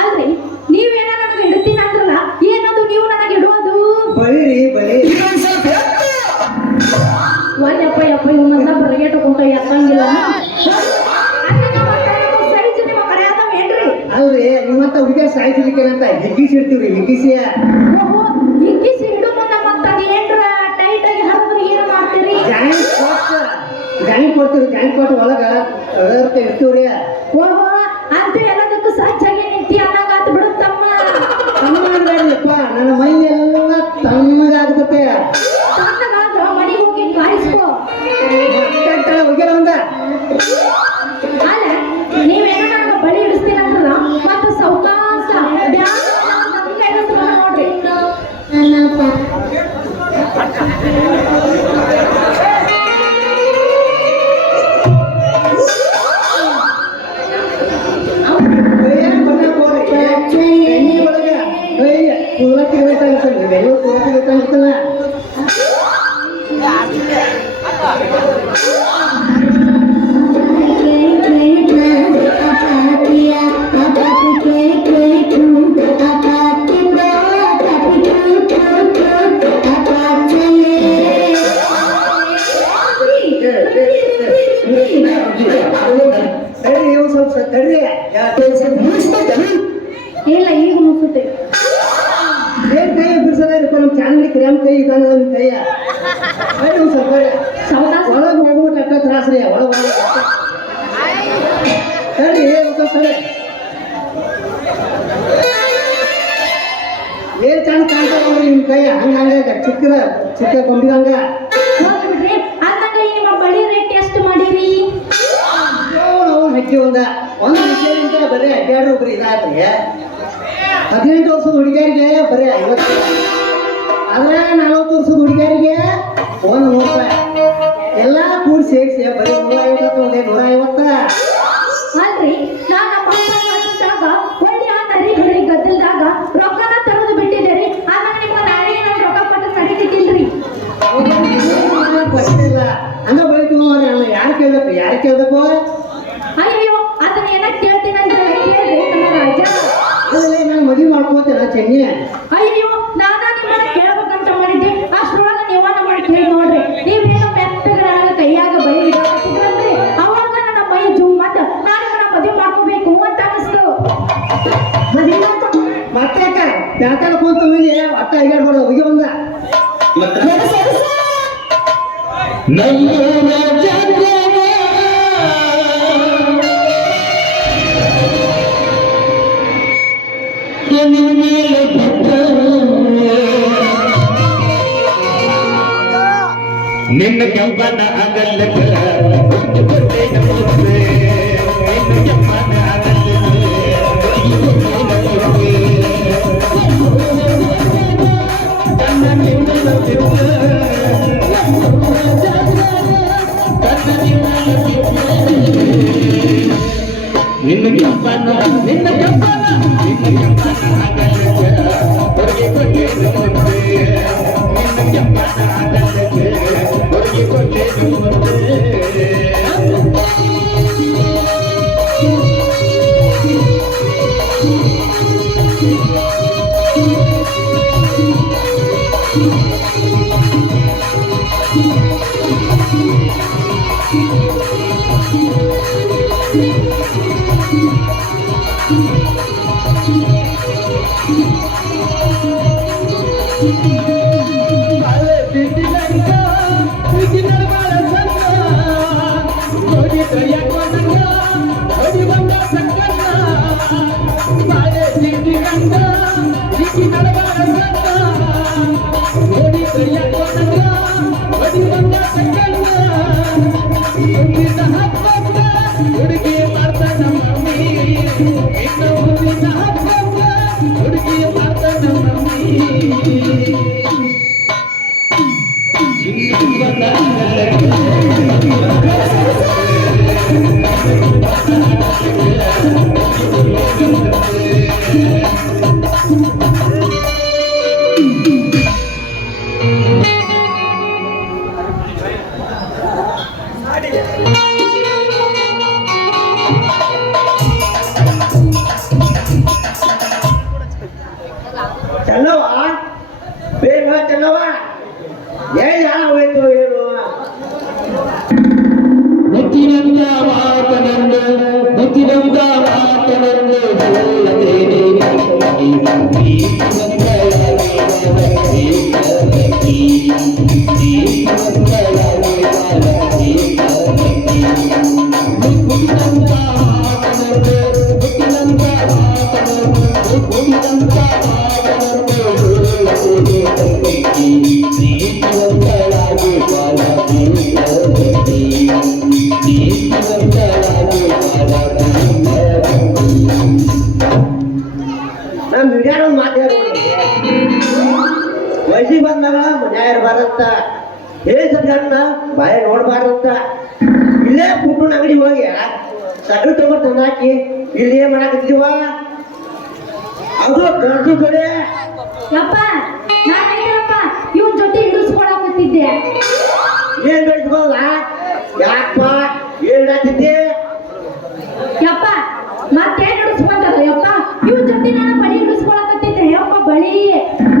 ಅಲ್ರಿ ನೀವೇನ ನನಗೆ ಇಡ್ತೀನಿ ಅಂದ್ರಲ್ಲ, ಏನದು ನೀವು ನನಗೆ ಇಡುವುದು? ಬರೀರಿ ಬರೀ. ಒಂದಪ್ಪ ಯಪ್ಪ ಇವ್ ಮದ್ಲ ಬರಗೇಟ ಕುಂತ ಎತ್ತಂಗಿಲ್ಲ. ಸೈಜ್ ನಿಮ್ಮ ಕಡೆ ಅದಾವೇನ್ರಿ? ಅಲ್ರಿ ನಿಮ್ಮಂತ ಹುಡುಗಿಯ ಸಾಯಿಸಲಿಕ್ಕೆ ಅಂತ ಹಿಗ್ಗಿಸಿರ್ತೀವ್ರಿ, ಹಿಗ್ಗಿಸಿ. ಓಹೋ, ಇಕ್ಕಿಸಿ ಇಡು ಮುಂದೆ ಮತ್ತ ಏನ್ರ ಟೈಟ್ ಆಗಿ ಹರಿದ್ರೆ ಏನು ಮಾಡ್ತೀರಿ? ಜಾಯಿಂಟ್ ಕೊಟ್ಟು ಒಳಗ ಇರ್ತೀವ್ರಿ. ಓಹೋ, ಅಂತೂ ಎಲ್ಲದಕ್ಕೂ ಸಜ್ಜಾಗಿ ನಿಂತಿ ಅನ್ನಂಗಾತು ಬಿಡುತ್ತಮ್ಮ. ತಣ್ಣಗಾಗ್ಲಿಪ್ಪ, ನನ್ನ ಮೈ ಎಲ್ಲ ತಣ್ಣಗಾಗ್ತತೆ. ತಣ್ಣಗಾದ್ರ ಮನೆಗೆ ಹೋಗಿ ಕಾಯಿಸ್ಕೋ. ಹೋಗ್ಯಾರ ಒಂದ ಅಲ್ಲ ನೀವೇನೋ ನನಗೆ ಬಳಿ ಇಡಿಸ್ತೀನಿ ಅಂದ್ರಲ್ಲ, ಮತ್ತೆ ಸೌಕಾಸ ನೋಡ್ರಿ. ಸ್ವಲ್ಪ ತಡ್ರಿ. ಇಲ್ಲ ಈಗ ಮುಗಿಸುತ್ತೆ. ಏನ್ ಕೈ ಬಿಡಿಸೋದ ನಮ್ಮ ಚಾನಲ್ ಕ್ರ್ಯಾಮ್ ಕೈ ಇದ್ದಂಗ ನಿಮ್ಮ ಕೈಯ ಸ್ವಲ್ಪ ಸೌಕಾಸ ಒಳಗೆ ಹೋಗ್ಬಿಟ್ಟು ಅಟ್ಟ ತ್ರಾಸ್ರಿ. ಒಳಗೆ ತಡ್ರಿ ಸ್ವಲ್ಪ ತಡ್ರಿ. ಏನ್ ಚಂದ ಕಾಣ್ತಾವ್ರಿ ನಿಮ್ ಕೈ ಹಂಗ ಚಿಕ್ಕ ಗೊಂಬಿದಂಗ. ಹೋಗ್ಲಿ ಬಿಡ್ರಿ. ಅಂದಂಗ ನಿಮ್ಮ ಬಳಿ ರೇಟ್ ಎಷ್ಟು ಮಾಡಿರಿ? ಅವ್ನು ಹೆಜ್ಜೆ ಒಂದ ಒಂದು ವಿಷಯದಿಂದ ಬರೀ 12 ರೂಪಾಯಿ ಇದಾದ್ರಿ 18 ವರ್ಷದ ಹುಡುಗಿಯರಿಗೆ ಬರೀ 50, ಆದ್ರೆ 40 ವರ್ಷದ ಹುಡುಗಿಯರಿಗೆ 100 ರೂಪಾಯಿ ಎಲ್ಲ ಕೂಡಿ ಸೇರಿಸಿ ಬರೀ 150. ಅಲ್ರಿ ನಾ ನಮ್ಮ ಅಪ್ಪನ ಒಳ್ಳೆ ಆ ನರಿ ಗದ್ದಲ್ದಾಗ ರೊಕ್ಕನ ತರದು ಬಿಟ್ಟಿದ್ದೇರಿ. ಆಮೇಲೆ ನಿಮ್ಮ ನಾಳೆ ನಾನು ರೊಕ್ಕ ಕೊಟ್ಟು ನಡೀತಿದ್ದಿಲ್ರಿ. ಗೊತ್ತಿಲ್ಲ ಹಂಗ ಬೈತು ಯಾರು ಕೇಳ್ಬೇಕು ಅಯ್ಯೋ ಅದನ್ನ ಏನ ಕೇಳ್ತೀನಿ ಅಂತ ಕೇಳ್ರಿ ನನ್ನ ರಾಜ. ಅಲ್ಲೇ ನಾನು ಮದುವೆ ಮಾಡ್ಕೋತೇನ ಚೆನ್ನಿ. ಅಯ್ಯೋ ನಾನ ನಿಮ್ಮನ್ನ ಕೇಳ್ಬೇಕಂತ ಮಾಡಿದ್ದೆ, ಅಷ್ಟ್ರೊಳಗ ನೀವ ನಮ್ಮನ್ನ ಕೇಳಿ ನೋಡ್ರಿ. ನೀವೇನೋ ಮೆತ್ತಗರಾಗ ಕೈಯಾಗ ಬಳಿ ಇಡಾಕತ್ತಿದ್ರಲ್ರಿ, ಅವಾಗ ನನ್ನ ಮೈ ಜುಮ್ ಅಂತ ನಾನು ನಿಮ್ಮನ್ನ ಮದುವೆ ಮಾಡ್ಕೋಬೇಕು ಅಂತ ಅನಿಸ್ತು. ಮತ್ತೆ ಪ್ಯಾಟಲ್ ಕುಂತ ಮೇಲೆ ಒಟ್ಟ ಹೇಳ್ಬೋದು ಹೋಗಿ ಬಂದ ನಮ್ಮೂರ ಜಾತ್ರೆ ನಿನ್ನ ಮೇಲೆ ಬಿದ್ದ ನಿನ್ನ ಕೆಂಪನ ಅಗಲಕ ನಿನ್ನ ಕೆಂಪನ ನಿನ್ನ ಕೆಂಪನ ನಿನ್ನ ಕೆಂಪನ ನಿನ್ನ ಕೆಂಪನ ಹೊರಗೆ ಕೊಟ್ಟೇನು ಮುಂದೆ ನಿನ್ನ ಕೆಂಪನ ಹೊರಗೆ ಕೊಟ್ಟೇನು ಮುಂದೆ ಹುಡುಗಿ ಮಾಡ್ತಾನ ಮಮ್ಮಿ ಹುಡುಗಿ ಮಾಡ್ತಾನ ಮಮ್ಮಿ ಚೆನ್ನವ ಬೇಗ ಚೆನ್ನವ ಯಾರು ಹೋಯ್ತು ಹೇಳು ಮುತ್ತಿನಂದ ಮಾತನಂದು ಮುತ್ತಿನಂದ ಮಾತನಂದು ಹೇಳದೇನೆ ನಮ್ ವಿಡಿಯೋ ಮಾತಾಡೋದು ವಯಸ್ಸಿಗೆ ಬಂದಾಗ ಮನ್ಯಾಗ ಬರತ್ತ ಹೇಳ್ಸಂತ ಬಾಯ ನೋಡ್ಬಾರ್ದಂತ ಇಲ್ಲೇ ಪುಟ್ಟನ ಅಂಗಡಿ ಹೋಗಿ ಸಗಣಿ ತಗೊಂಡು ತಂದಾಕಿ ಇಲ್ಲಿ ಏನ್ ಮಾಡಾಕತ್ತೀವ ಅದು ಕರ್ದು ಕಡೆ ಯಪ್ಪ ನಾನೈತಪ್ಪ ಇವನ್ ಜೊತೆ ಇಳಿಸ್ಕೊಳಕತ್ತಿದ್ದೆ. ಏನ್ ಬೆಳೆಸ್ಕೋಲ್ಲ ಯಾಕಪ್ಪ ಏನ್ ಹಾಕಿದ್ದೆ ಯಪ್ಪ ಮತ್ತೇನ್ ಇಳಿಸ್ಕೊಂಡಲ್ಲ ಯಪ್ಪ ಇವನ್ ಜೊತೆ ನಾನು ಬಳಿ ಇಳಿಸ್ಕೊಳಕತ್ತಿದ್ದೆ. ಯಪ್ಪ ಬಳಿ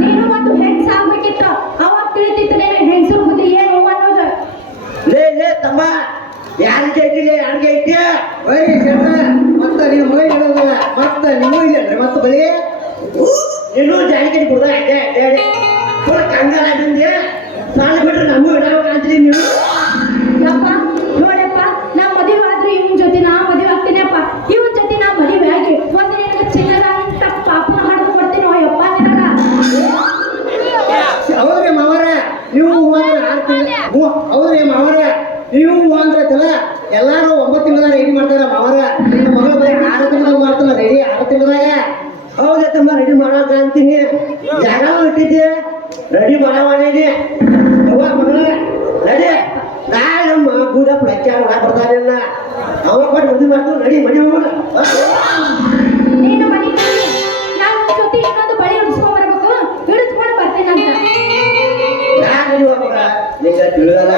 ನೀನು ಒಂದು ಹೆಂಗ್ಸ ಆಗ್ಬೇಕಿತ್ತು, ಅವಾಗ ತಿಳಿತಿತ್ತು ನೀನು ಹೆಂಗಸರು ಬುದ್ಧಿ ಏನು ಅನ್ನೋದು. ಲೇ ತಮ್ಮ ಯಾರಿಗೆ ಐತಿಲ್ಲ ಯಾರಿಗೆ ಐತಿ ಬರೀ ಶರ್ಮ ಮತ್ತ ನೀವು ಮೈ ಹೇಳೋದಿಲ್ಲ ಮತ್ತ ನೀವು ಇಲ್ಲನ್ರಿ ಮತ್ತ ಬಳಿ ಇನ್ನೂ ಜಾಣಿಕೆ ಕೊಡ ಹೇಳಿ ಕೂಡ ಕಂಗಾಲ ಬಂದೆ ಸಾಲ ಬಿಟ್ರೆ ನಮಗೂ ಇಡಬೇಕು ಅಂತೀರಿ ನೀವು ಯಪ್ಪ ನೋಡಪ್ಪ ನಾ ಮದುವೆ ಆದ್ರೆ ಇವನ್ ಜೊತೆ ನಾ ಮದುವೆ ಆಗ್ತೀನಪ್ಪ. ಇವನ್ ಜೊತೆ ನಾ ಮದುವೆ ಆಗಿ ಒಂದು ನಿನಗೆ ಚಿನ್ನದ ಅಂತ ಪಾಪನ ಹಾಡು ಕೊಡ್ತೀನೋ ಯಪ್ಪ ನಿನಗ. ಹೌದ್ರಿ ಮಾವರ ನೀವು ಹೌದ್ರಿ ಮಾವರ ನೀವು ಅಂದ್ರೈತಲ್ಲ ಎಲ್ಲಾರು 9 ತಿಂಗಳದಾಗ ರೆಡಿ ಮಾಡ್ತಾರ ಮಾವರ ನಿಮ್ಮ ಮಗಳ ಬರೀ 6 ತಿಂಗಳದಾಗ ಮಾಡ್ತಾನ ರೆಡಿ 6 ತಿಂಗಳದಾಗ ಹೌದತ್ತಮ್ಮ ರೆಡಿ ಮಾಡೋಕ ಅಂತೀನಿ ಜಾಗ ಇಟ್ಟಿದ್ದೆ ರೆಡಿ ಮಾಡವಾಣಿಗೆ ಅವ್ವ ಮಗಳ ರೆಡಿ ನಾಳೆ ನಮ್ಮ ಗುಡಪ್ಪ ಲೆಕ್ಕಾರ ಬರ್ತಾನಿಲ್ಲ ಅವ ಕೊಟ್ಟು ಮದುವೆ ಮಾಡ್ತಾರೆ ರೆಡಿ ಮನೆ ಹೋಗೋಣ ನೀನು ಮನೆ ನಾನು ಒಂದ್ ಜೊತೆ ಇನ್ನೊಂದು ಬಳಿ ಹಿಡಿಸ್ಕೊಂಡ್ ಬರ್ಬೇಕು ಹಿಡಿಸ್ಕೊಂಡು ಬರ್ತೇನಂತ ನಾನು ರೆಡಿ ಹೋಗ್ಬೇಕ ನಿಂಗೆ ತಿಳಿಯಲ್ಲ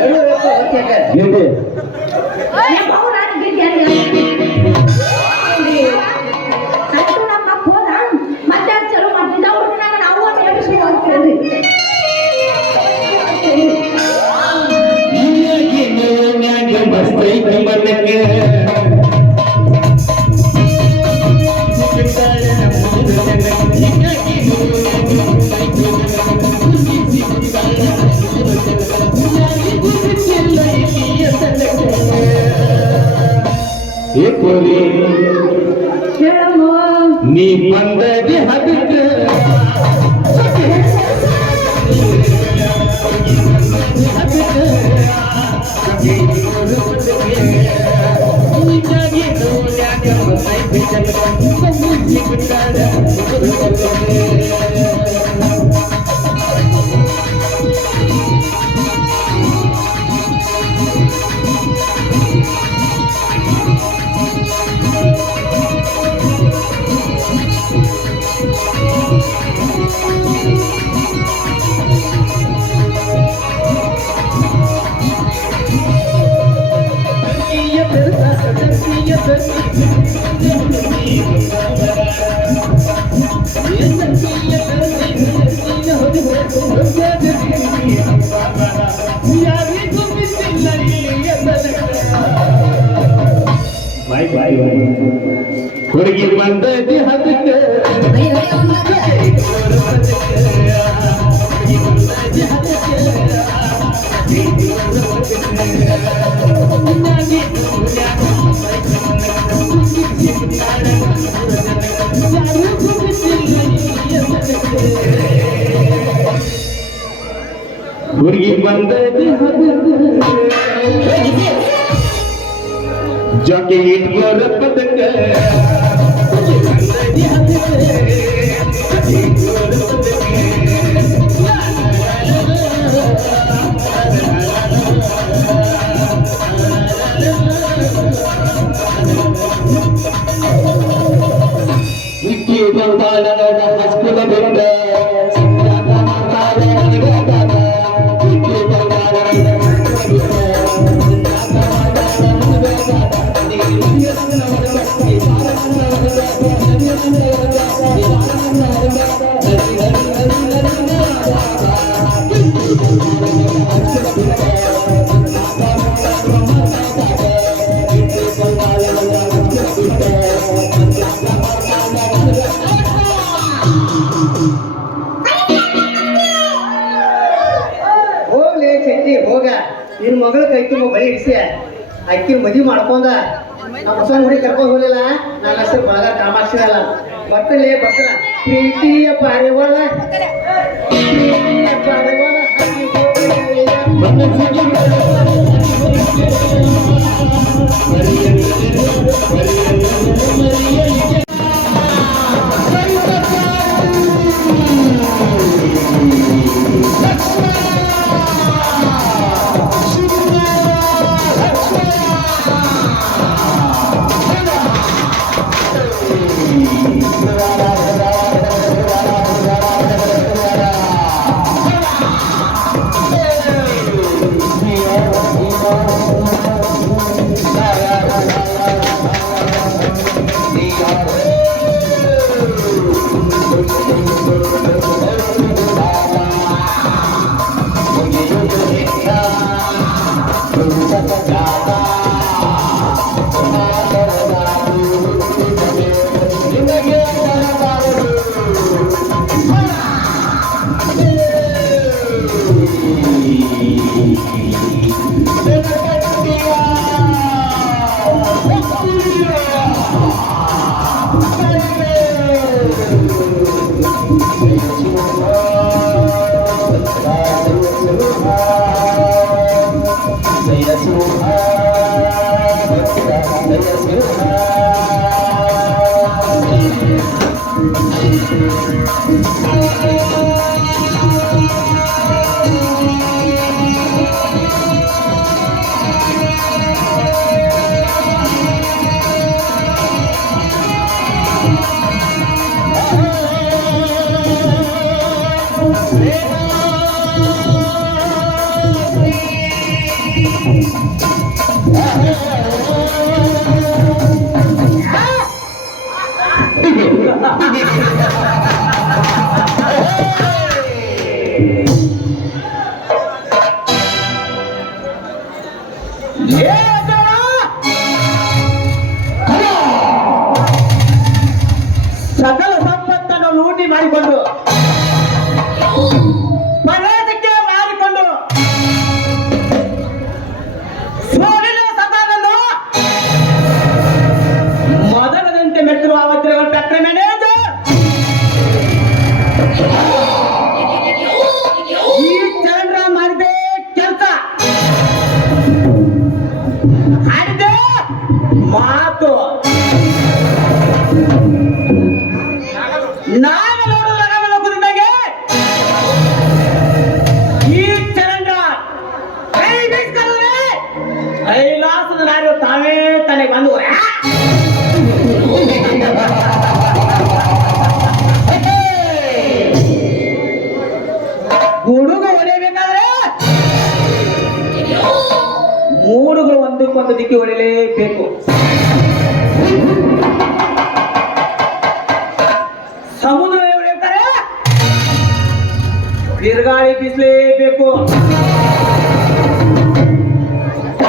ಹೇಳಿ ಮಸ್ತೈತಿ ಮನಕ್ಕೆ ನೀ ಬಂದದಿ ಹದಕ್ಕೆ ಹುಡುಗಿ ಬಂದದಿ ಹದಕ್ಕೆ ಹುಡುಗಿ ಬಂದದಿ ಜಾಕೆ ಇಟ್ಕೋರ ಪದಕ್ಕೆ ಇಕ್ಕಿ ಬಂದಾಳ ಹಸ್ಕುಲ ಬಿಟ್ಟ ಹೋಗ್ಲಿ ಶೆಟ್ಟಿ ಹೋಗ ನಿನ್ ಮಗಳ ಕೈ ತುಂಬ ಬಳಿ ಇಡಿಸಿ ಅಕ್ಕಿ ಮದುವೆ ಮಾಡ್ಕೊಂಡ ನಮ್ಮ ಹೊಸ ಹುಡುಗಿ ಕರ್ಕೊಂಡು ಹೋಗಲಿಲ್ಲ ನನ್ನ ಹೆಸರು ಬಳಗ ಕಾಮಾಕ್ಷಿ ಅಲ್ಲ ಬರ್ತಲೇ ಬರ್ತಲ್ಲ ಪ್ರೀತಿಯ ಪಾರಿವಾಳ ಪ್ರೀತಿಯ ಪಾರಿವಾಳ ಸಕಲ ಸಂಪತ್ತನ್ನು ಲೂಟಿ ಮಾಡಿಕೊಂಡು ಪ್ರವೇಶಕ್ಕೆ ಮಾಡಿಕೊಂಡು ಸೋಲಿನ ಸತಾನನ್ನು ಮೊದಲದಂತೆ ಮೆಟ್ಟಿರುವ ಅವತ್ತಿರುವ ಫ್ಯಾಕ್ಟರಿ ಮ್ಯಾನೇಜರ್ ಈ ಚಂದ್ರ ಮಾಡಿದೆ ಕೆಲಸ ಆಡಿದೆ ಮಾತು ನಾನು ನೋಡಲು ಕುರಿತಾಗೆ ಈ ಚರಂದ್ರ ಕೈ ಬೀಸ್ಕೊಳ್ಳದೆ ಕೈಲಾಸದ ನಾಡು ತಾವೇ ತನಗೆ ಬಂದು ಗುಡುಗು ಹೊಡೆಯಬೇಕಾದ್ರೆ ಮೂಡುಗಳು ಒಂದಕ್ಕೊಂದು ದಿಕ್ಕಿ ಹೊಡೆಯಲೇಬೇಕು. ಸಮುದ್ರ ಹೊಡೆಯುತ್ತಾರೆ ಬಿರುಗಾಳಿ ಬೀಸಲೇಬೇಕು.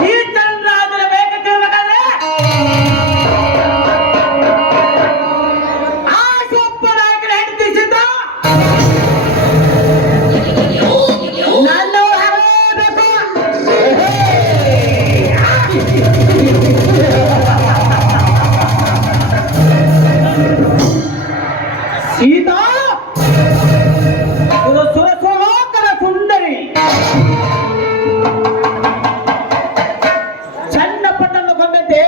ಈ ಚಂದ್ರ ಅದರ ಬೇಗ ತಿರ್ಬೇಕಾದ್ರೆ ಆ ಸೊಪ್ಪ ನಾಯಕನ ಹೆಂಡತಿ ಸಿದ್ಧ ನನ್ನ ಹಾರಬೇಕು. ಸೀತಾ ಸುರಸುಲೋಕನ ಸುಂದರಿ ಸಣ್ಣ ಪಟ್ಟಣ ಗೊಂಬೆತೆ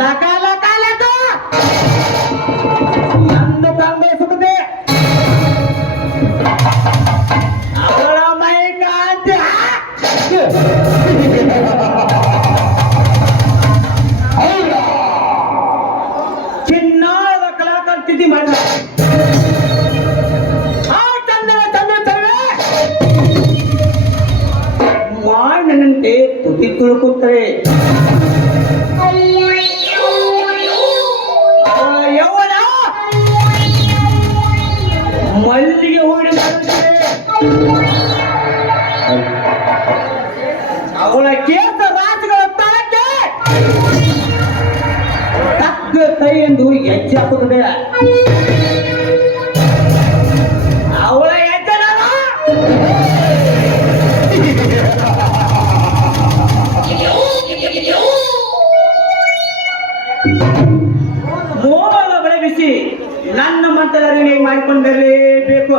ಲಕ ಲಕ ಲಕ ಎಂದು ಕಂಬೈಸುತ್ತದೆ. ಅವಳ ಮೈ ಕಾಂತಿ ಚಿನ್ನಾದ ಕಲಾಕಾರ ಸ್ಥಿತಿ ಮಾಡಿದ ಆ ಚಂದನ ಚಂದ್ರ ಚಂದ್ರ ಮಾಡಿನಂತೆ ತುಟಿ ತುಳುಕುತ್ತಾರೆ. ಯೌವನ ಮಲ್ಲಿಗೆ ಹೂಡಿದಂತೆ ಅವಳ ಕೇಸ ರಾಶಿಗಳ ತಳಕ್ಕೆ ತಕ್ಕ ಕೈ ಎಂದು ಹೆಜ್ಜೆ ಹಾಕುತ್ತದೆ. ಅವಳ ಹೆಜ್ಜೆ ಮೋಹನ ಬಳೆ ಬಿಸಿ ನನ್ನ ಮಂತ್ರದಲ್ಲಿ ಮಾಡಿಕೊಂಡು ಬರಲೇಬೇಕು.